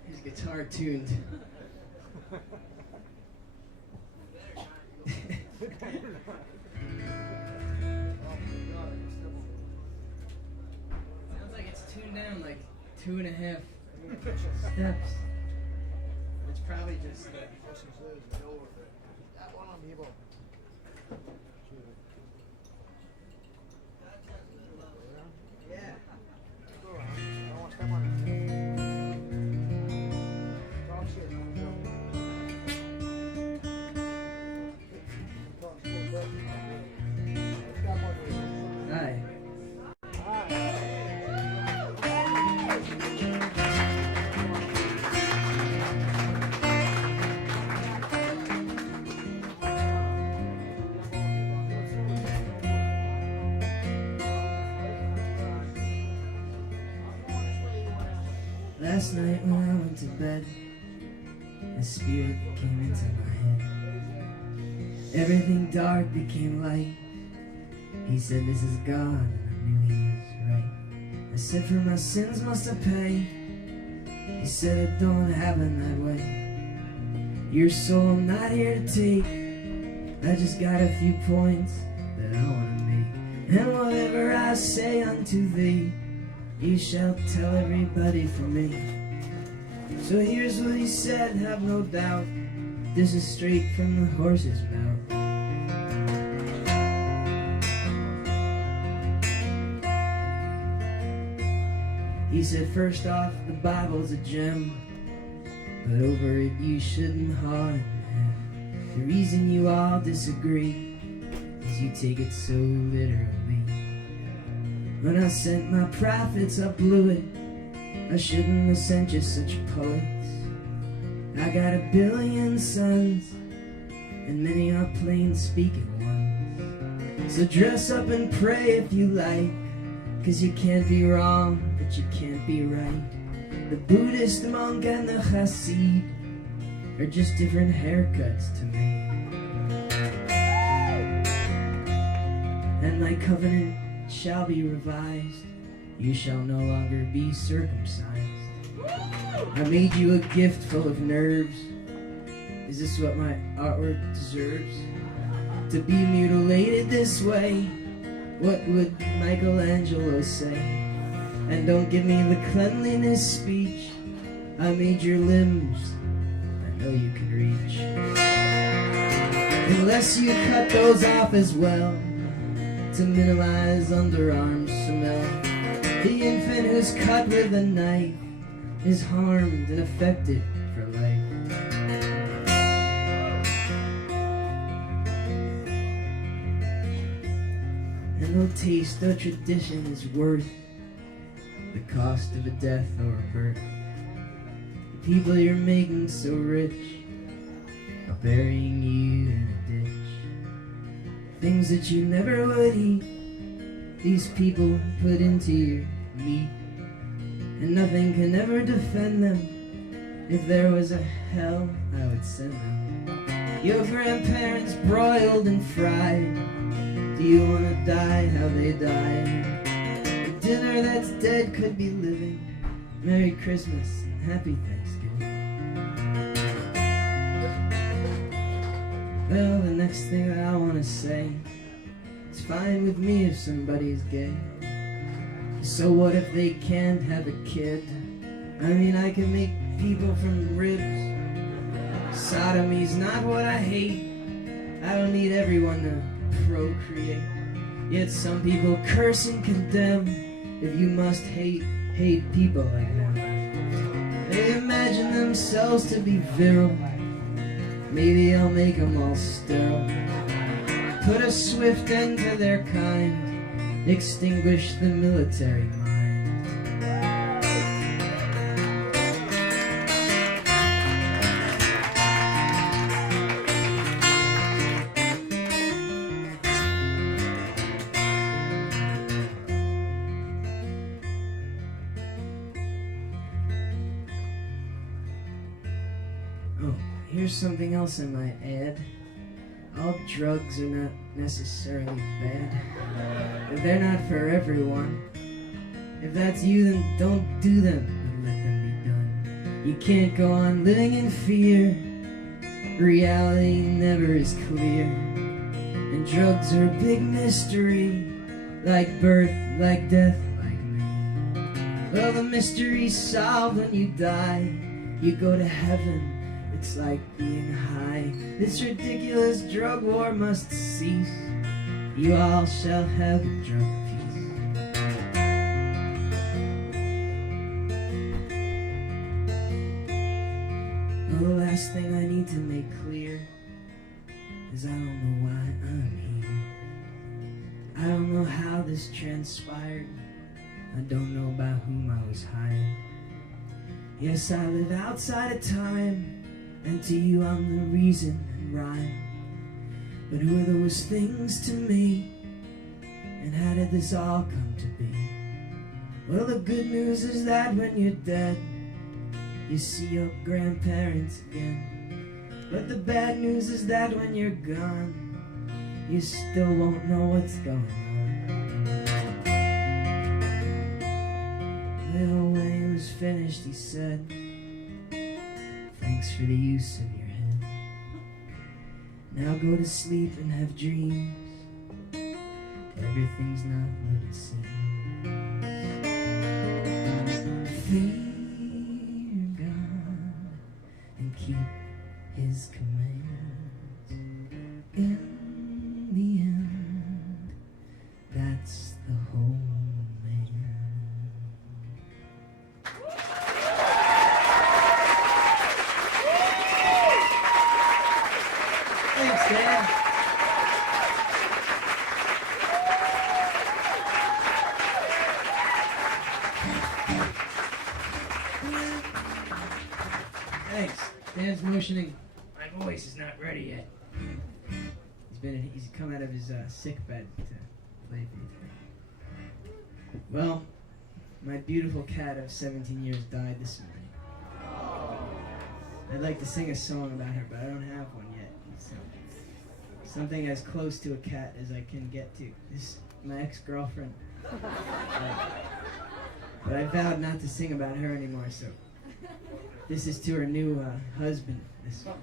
his guitar tuned. Sounds like it's tuned down like 2.5 steps. It's probably just yeah. Last night when I went to bed, a spirit came into my head. Everything dark became light. He said, this is God, and I knew he was right. I said, for my sins must I pay. He said, it don't happen that way. Your soul I'm not here to take. I just got a few points that I want to make. And whatever I say unto thee, you shall tell everybody from me. So here's what he said, have no doubt. This is straight from the horse's mouth. He said, first off, the Bible's a gem, but over it you shouldn't haw. The reason you all disagree is you take it so literally. When I sent my prophets, I blew it. I shouldn't have sent you such poets. I got 1 billion sons, and many are plain speaking ones. So dress up and pray if you like, 'cause you can't be wrong, but you can't be right. The Buddhist monk and the Hasid are just different haircuts to me. And my covenant shall be revised. You shall no longer be circumcised. I made you a gift full of nerves. Is this what my artwork deserves? To be mutilated this way? What would Michelangelo say? And don't give me the cleanliness speech. I made your limbs, I know you can reach. Unless you cut those off as well, to minimize underarm smell. The infant who's cut with a knife is harmed and affected for life. And no taste or tradition is worth the cost of a death or a birth. The people you're making so rich are burying you in a ditch. Things that you never would eat, these people put into your meat. And nothing can ever defend them. If there was a hell, I would send them. Your grandparents broiled and fried. Do you want to die how they died? The dinner that's dead could be living. Merry Christmas and Happy Thanksgiving. Well, the next thing that I want to say, it's fine with me if somebody's gay. So what if they can't have a kid? I mean, I can make people from ribs. Sodomy's not what I hate. I don't need everyone to procreate. Yet some people curse and condemn. If you must hate people like them. They imagine themselves to be virile. Maybe I'll make them all sterile. Put a swift end to their kind. Extinguish the military mind. Oh, here's something else I might add. All drugs are not necessarily bad. They're not for everyone. If that's you, then don't do them, and let them be done. You can't go on living in fear. Reality never is clear. And drugs are a big mystery. Like birth, like death, like me. Well, the mystery's solved when you die. You go to heaven. It's like being high. This ridiculous drug war must cease. You all shall have a drug peace. Well, the last thing I need to make clear is I don't know why I'm here. I don't know how this transpired. I don't know by whom I was hired. Yes, I live outside of time. And to you I'm the reason and rhyme. But who are those things to me? And how did this all come to be? Well, the good news is that when you're dead, you see your grandparents again. But the bad news is that when you're gone, you still won't know what's going on. Well, when he was finished, he said, thanks for the use of your head. Now go to sleep and have dreams. Everything's not what it seems. Fear God and keep His commands. In the end, that's the whole man. Thanks, Dan. Thanks. Dan's motioning. My voice is not ready yet. He's come out of his sick bed to play for you today. Well, my beautiful cat of 17 years died this morning. I'd like to sing a song about her, but I don't have one yet. So, something as close to a cat as I can get to. This is my ex-girlfriend. But I vowed not to sing about her anymore, so this is to her new husband. This one.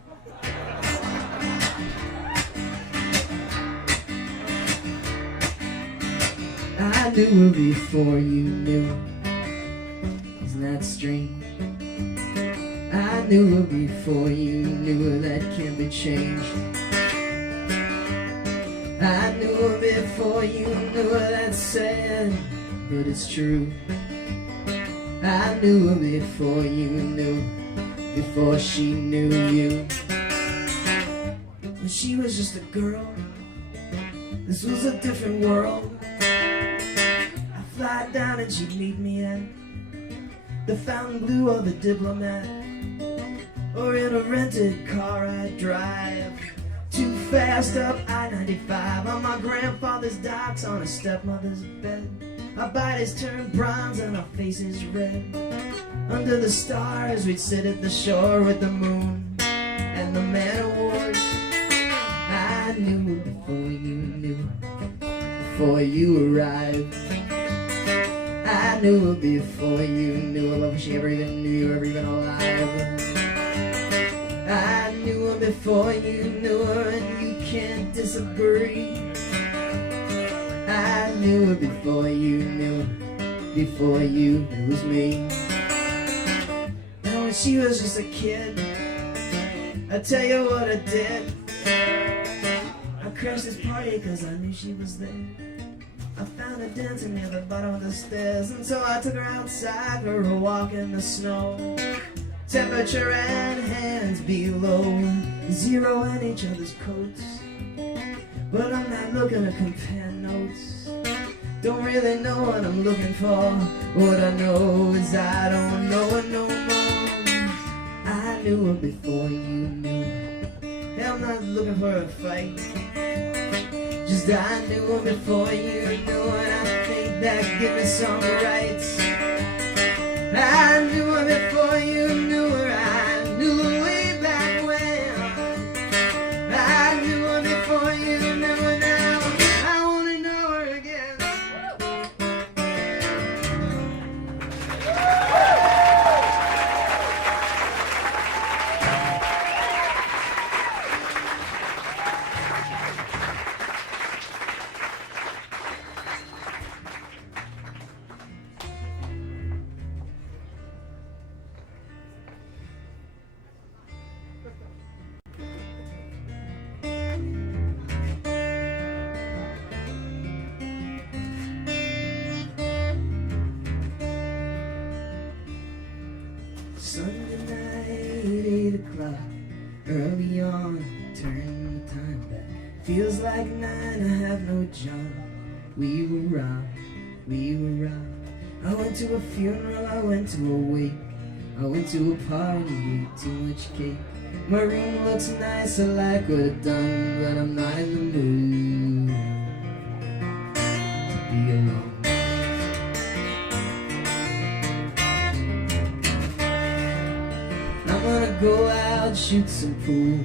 I knew her before you knew. Isn't that strange? I knew her before you knew her. That can't be changed. I knew her before you knew her. That's sad, but it's true. I knew her before you knew, before she knew you. When she was just a girl, this was a different world. I'd fly down and she'd meet me at the Fountain Blue or the Diplomat, or in a rented car I'd drive too fast up I-95 on my grandfather's docks, on his stepmother's bed. Our bodies turned bronze and our faces red. Under the stars we'd sit at the shore with the moon and the man o' war. I knew her before you knew, before you arrived. I knew her before you knew her, before she ever even knew you were ever even alive. I knew her before you knew her, and you can't disagree. I knew her before you knew, before you knew it was me. Now when she was just a kid, I tell you what I did. I crashed this party cause I knew she was there. I found her dancing near the bottom of the stairs, and so I took her outside for a walk in the snow. Temperature and hands below zero in each other's coats. But I'm not looking to compare notes. Don't really know what I'm looking for. What I know is I don't know her no more. I knew her before you knew. Hey, I'm not looking for a fight. Just I knew her before you knew, and I think that gives me some rights. I knew her before you knew her. I knew her way back when. I knew her before you knew her. Now I want to know her again. Sunday night, 8 o'clock, early on, turn the time back. Feels like 9, I have no job. We were robbed, we were robbed. I went to a funeral, I went to a wake. I went to a party, ate too much cake. My room looks nice, I like what I've done, but I'm not in the mood to be alone. go out, shoot some pool.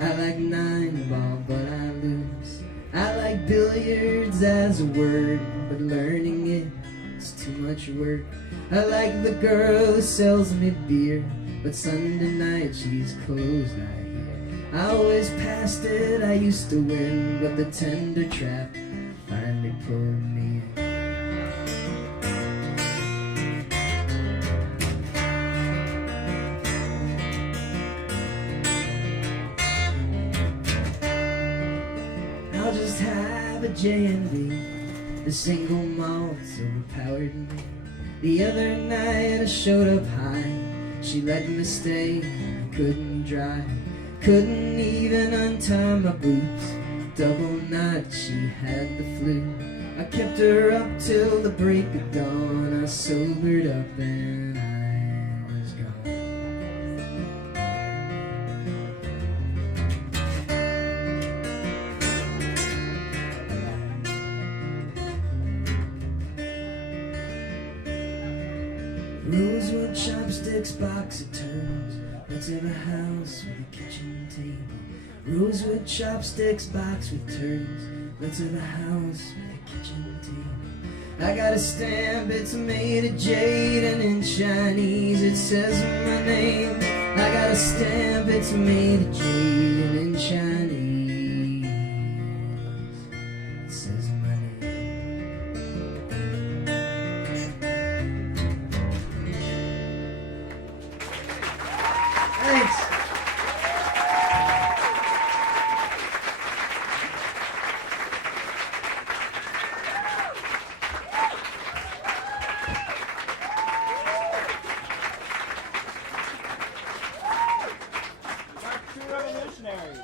I like 9-ball, but I lose. I like billiards as a word, but learning it's too much work. I like the girl who sells me beer, but Sunday night she's closed, I hear. I always passed it, I used to win, but the tender trap finally pulled me in. I'll just have a J&B. The single malt's overpowered me. The other night I showed up high. She let me stay, I couldn't drive. Couldn't even untie my boots. Double knot, she had the flu. I kept her up till the break of dawn. I sobered up and I was gone. Rosewood chopsticks, box of turns. Let's have a house with a kitchen table. Rosewood chopsticks, box with turns. Let's have a house with a kitchen table. I got a stamp, it's made of jade, and in Chinese it says my name. I got a stamp, it's made of jade, and in Chinese it says my name. Thanks. Mark II Revolutionaries.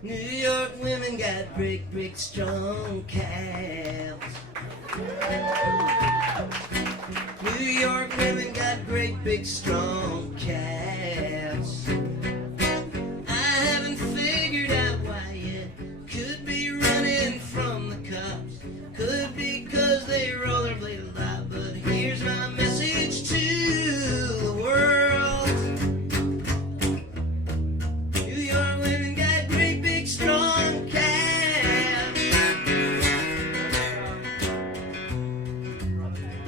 New York women got big, strong calves. New York women got great, big, strong calves. I haven't figured out why yet. Could be running from the cops. Could be 'cause they rollerblade a lot. But here's my message to the world. New York women got great, big, strong calves.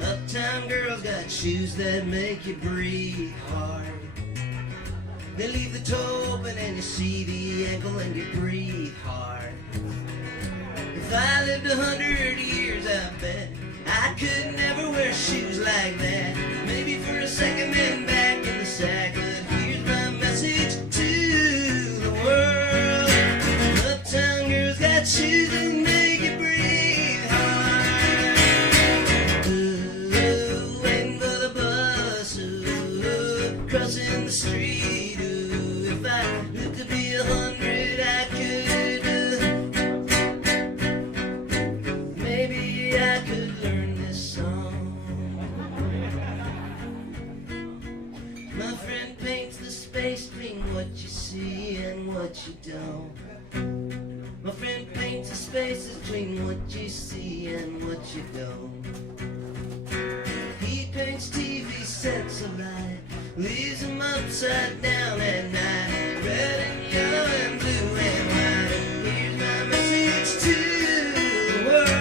Uptown girls got shoes that make you breathe hard. They leave the toe open and you see the ankle and you breathe hard. If I lived 100 years, I bet I could never wear shoes like that. Maybe for a second, then back in the sack. But here's my message to the world. Uptown girls got shoes that make you breathe hard. Ooh, waiting for the bus. Ooh, crossing the street. Ooh, if I lived to be 100, I could. Maybe I could learn this song. My friend paints the space between what you see and what you don't. My friend paints the spaces between what you see and what you don't. He paints TV sets alight, leaves them upside down at night, red and yellow and blue and white. Here's my message to the world.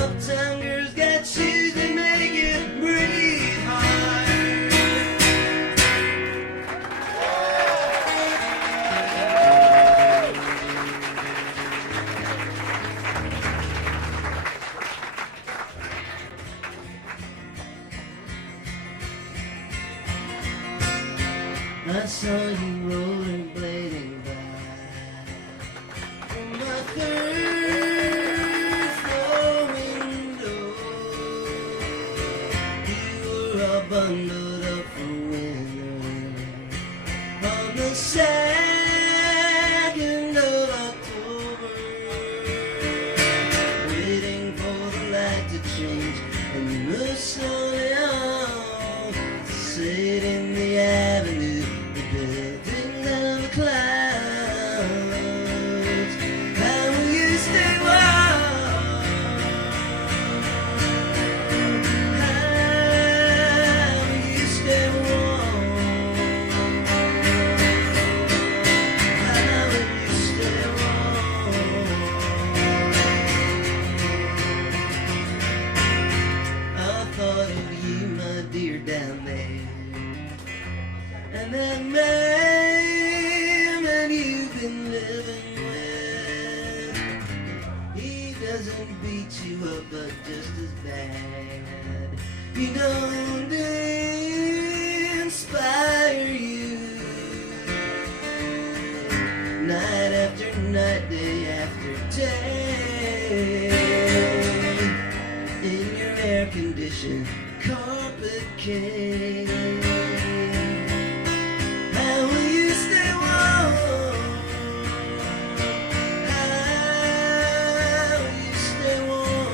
Uptown girls got shoes that make you breathe hard. I saw you rollerblading by from my third floor window. You were all bundled up for winter on the 2nd of October, waiting doesn't beat you up, but just as bad. He don't inspire you. Night after night, day after day, in your air-conditioned carpet cave. How will you stay warm? How will you stay warm?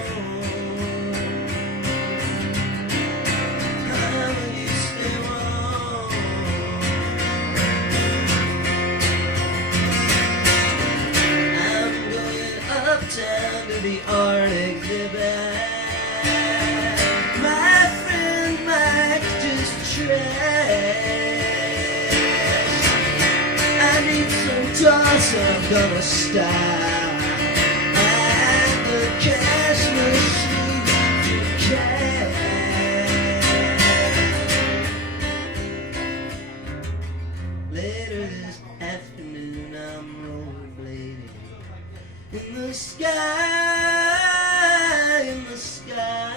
How will you stay warm? I'm going uptown to the art exhibit. My friend Mike's just trash. I need some toss, I'm gonna stop at the cash machine to cash. Later this afternoon, I'm rollerblading in the sky, in the sky.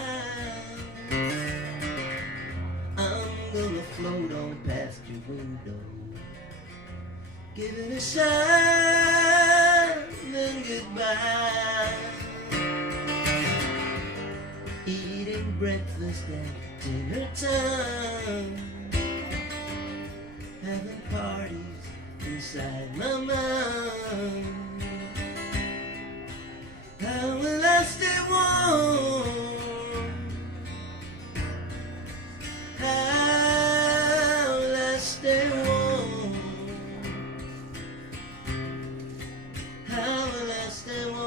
I'm gonna float on past your window, give it a shine, then goodbye. Eating breakfast at dinner time, having parties inside my mind. How will I stay warm? How will I stay warm? How will I stay warm?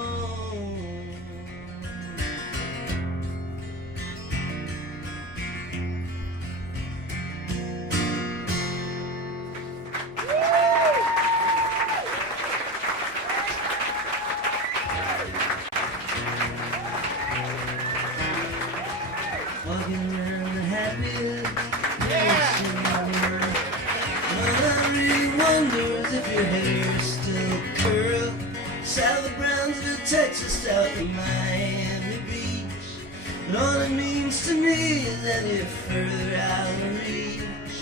Walking around the happiest nation in the world. All I really wonder is if your hair is still curled. South of Brownsville, Texas, south of Miami Beach. But all it means to me is that you're further out of reach.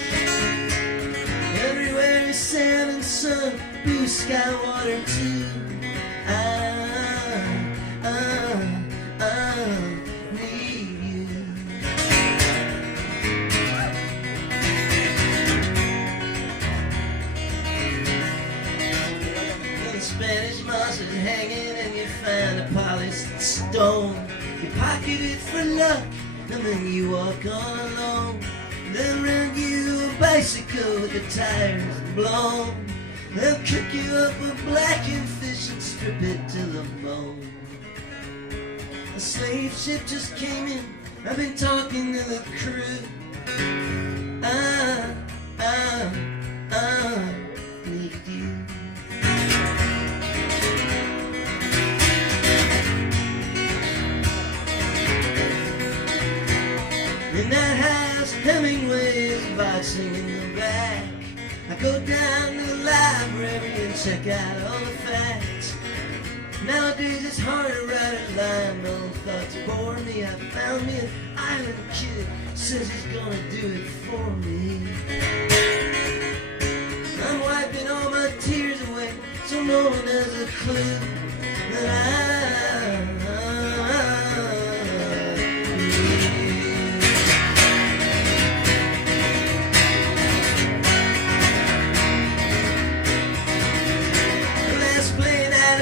Everywhere is sand and sun, blue sky, water too. I need you. The Spanish moss is hanging and you find a polished stone. You pocket it for luck and then you walk on alone. They'll rent you a bicycle with the tires blown. They'll cook you up a blackened fish and strip it to the bone. A slave ship just came in, I've been talking to the crew. I need you. In that house, Hemingway is boxing in the back. I go down to the library and check out all the facts. Nowadays it's hard to write a line, no thoughts bore me. I found me an island kid, says he's gonna do it for me. I'm wiping all my tears away, so no one has a clue that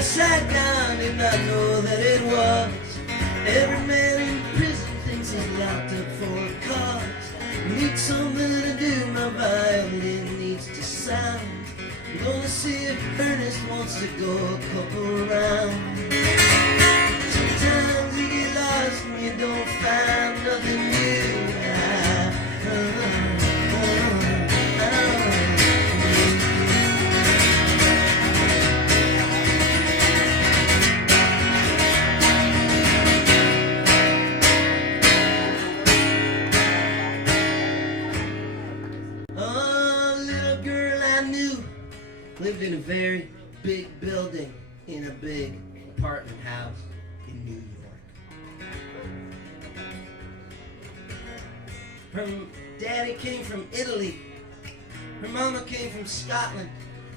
sat down, did not know that it was. Every man in prison thinks he's locked up for a cause. Need something to do, my violin needs to sound. I'm gonna see if Ernest wants to go a couple rounds. Sometimes you get lost and you don't find nothing new. Lived in a very big building in a big apartment house. in New York. Her daddy came from Italy. Her mama came from Scotland.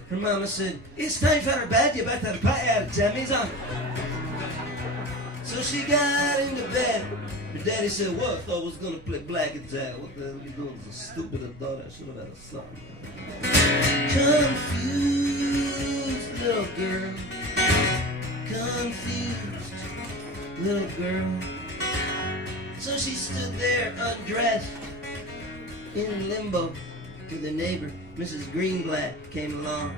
Her mama said, "It's time for her bed, you better put her jammies on." So she got into bed. Her daddy said, "What? I thought I was gonna play black and jack. What the hell are you doing? It's a stupid adult. I should have had a son." Confused little girl. Confused little girl. So she stood there undressed in limbo till the neighbor, Mrs. Greenblatt, came along.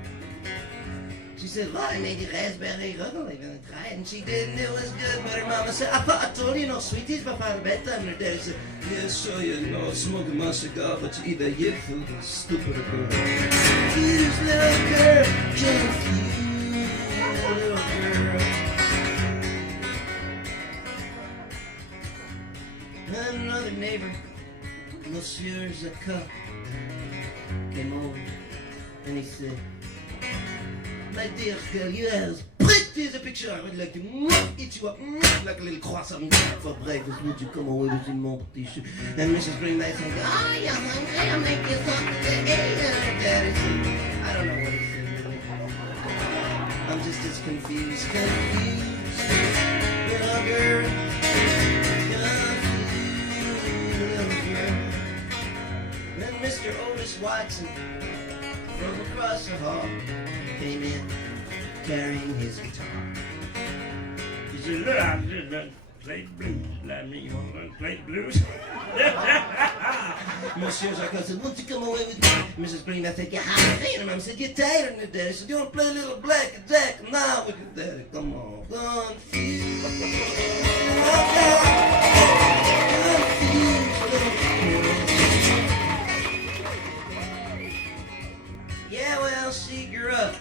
She said, "Well, I made you raspberry ruddle. I'm gonna try it." And she did, and it was good. But her mama said, "I thought I told you no sweeties before bedtime." And her daddy said, "Yeah, sure, you know, smoking my cigar, but you eat that yip food, you stupid girl." Confused little girl, confused little girl. And another neighbor, Monsieur Zakat, came over, and he said, "My dear girl, you are as pretty as a picture. I would like to eat you up like a little croissant for breakfast. Would you come away with mon petit chou?" And Mrs. Greenblatt said, "Oh, you're hungry. I'll make you something to eat." And her daddy said, I don't know what he said really. I'm just as confused. Confused little girl. Confused little girl. Then Mr. Otis Watson from across the hall came in carrying his guitar. He said, "Look, I just play blues like me. You want to learn to play blues?" Monsieur Jacques said, "Won't you come away with me?" Mrs. Greenblatt said, "You're hungry." And Mom said, "You're tired." And the daddy said, "You want to play a little black and jack now with your daddy? Come on." Confused. Yeah, well, she grew up,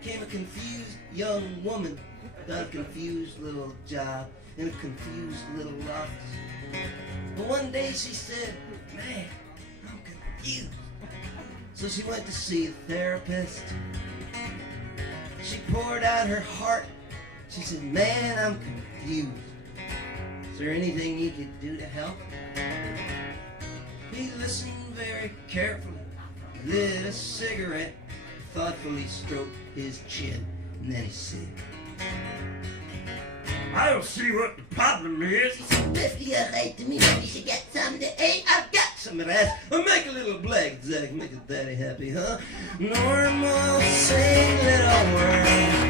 became a confused young woman, got a confused little job in a confused little office. But one day she said, "Man, I'm confused." So she went to see a therapist. She poured out her heart. She said, "Man, I'm confused. Is there anything you could do to help?" He listened very carefully, lit a cigarette, thoughtfully stroked his chin, and then he said, "I don't see what the problem is." "If you're right to me, maybe you should get something to eat. I've got some of that. I'll make a little black jack, make his daddy happy, huh? Normal, sing little world.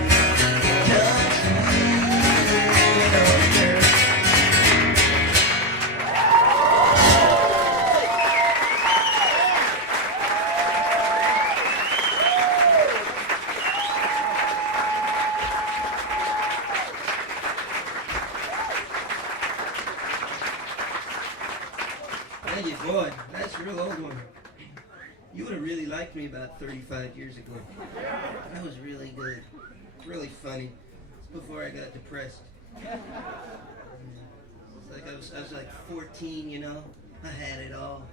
Thank you, boy. That's a real old one. You would have really liked me about 35 years ago. That was really good. Really funny. It's before I got depressed. It's like I was like 14, you know. I had it all.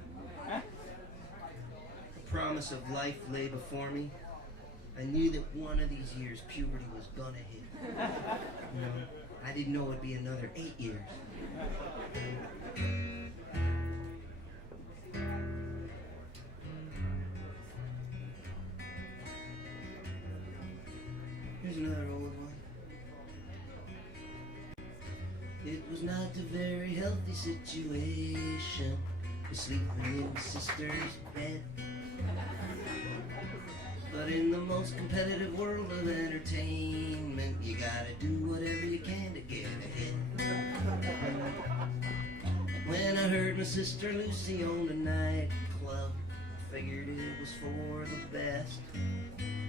The promise of life lay before me. I knew that one of these years puberty was gonna hit. You know, I didn't know it'd be another 8 years. Here's another old one. It was not a very healthy situation, sleeping in sister's bed. But in the most competitive world of entertainment, you gotta do whatever you can to get ahead. When I heard my sister Lucy owned a nightclub, I figured it was for the best.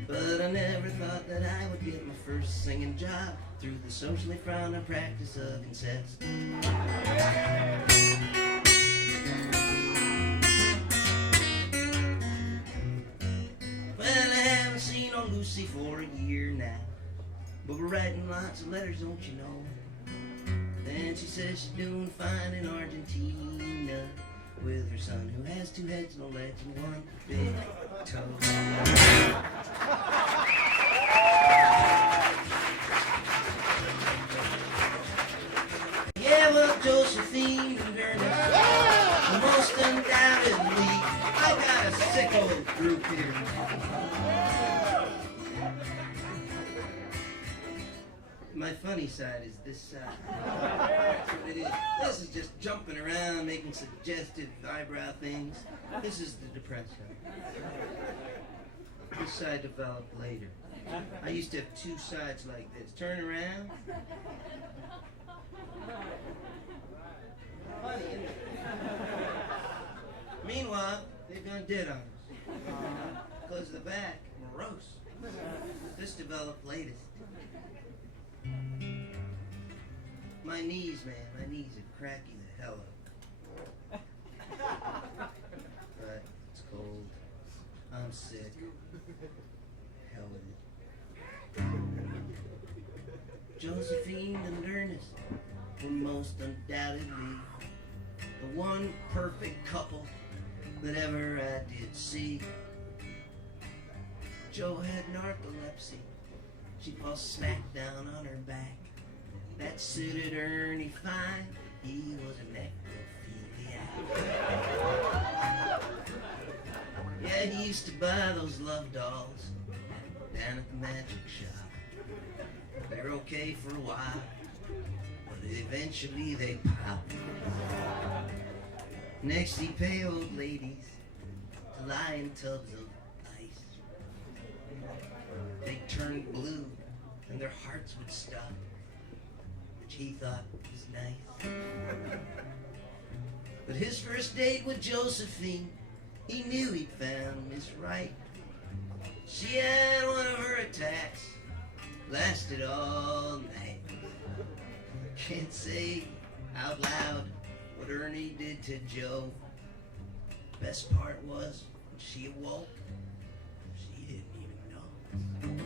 But I never thought that I would get my first singing job through the socially frowned on practice of incest. Well, I haven't seen old Lucy for a year now, but we're writing lots of letters, don't you know? And she says she's doing fine in Argentina with her son who has 2 heads, no legs, and 1 big toe. sick old group here. My funny side is this side. That's what it is. This is just jumping around, making suggestive eyebrow things. This is the depressed side. This side developed later. I used to have two sides like this. Turn around. Funny, isn't it? Meanwhile, they've gone dead on us. Because the back, morose. This developed latest. My knees, man, my knees are cracking the hell up. But it's cold. I'm sick. Hell with it. Josephine and Ernest were most undoubtedly the one perfect couple that ever I did see. Jo had narcolepsy. She fell smack down on her back. That suited Ernie fine. He was a necrophiliac. Yeah, he used to buy those love dolls down at the magic shop. They were okay for a while, but eventually they popped. Next he paid old ladies to lie in tubs of ice. They turned blue and their hearts would stop, which he thought was nice. But his first date with Josephine, he knew he'd found Miss Right. She had one of her attacks, lasted all night. Can't say out loud what Ernie did to Jo. Best part was when she awoke, she didn't even know.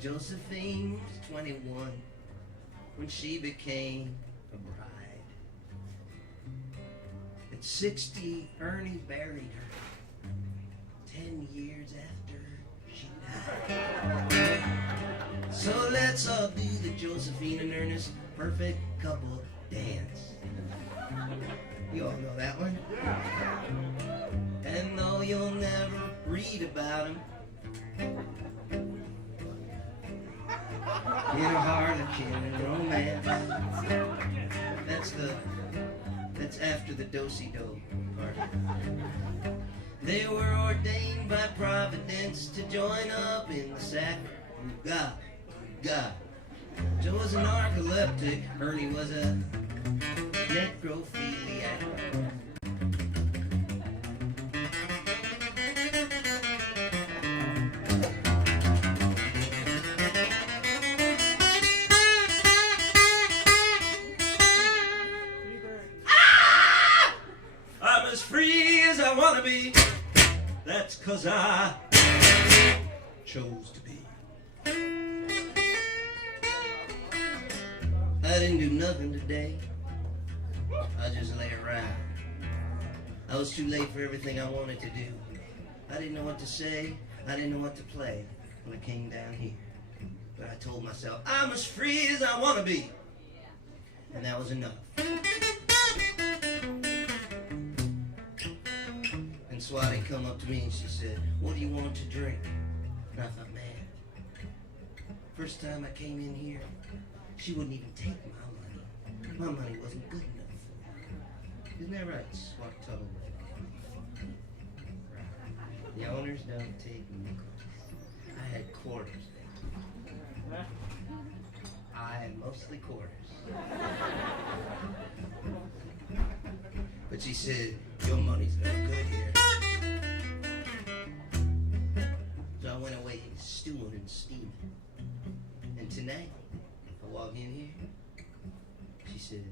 Josephine was 21 when she became a bride. At 60, Ernie buried her 10 years after she died. So let's all do the Josephine and Ernest perfect couple dance. You all know that one? And though you'll never read about him in a Harlequin romance, that's after the do-si-do part. They were ordained by Providence to join up in the sacrifice. Joe was an narcoleptic, Ernie was a necrophiliac. I'm as free as I want to be. That's 'cause I chose to be. I didn't do nothing today. I just lay around. I was too late for everything I wanted to do. I didn't know what to say. I didn't know what to play when I came down here. But I told myself, I'm as free as I want to be. And that was enough. And Swati come up to me and she said, what do you want to drink? And I thought, man, first time I came in here, she wouldn't even take my money. My money wasn't good enough for her. Isn't that right, Swati? Right. The owners don't take nickels. I had quarters, baby. I had mostly quarters. But she said, your money's no good here. So I went away stewing and steaming. And tonight, I walk in here, she said,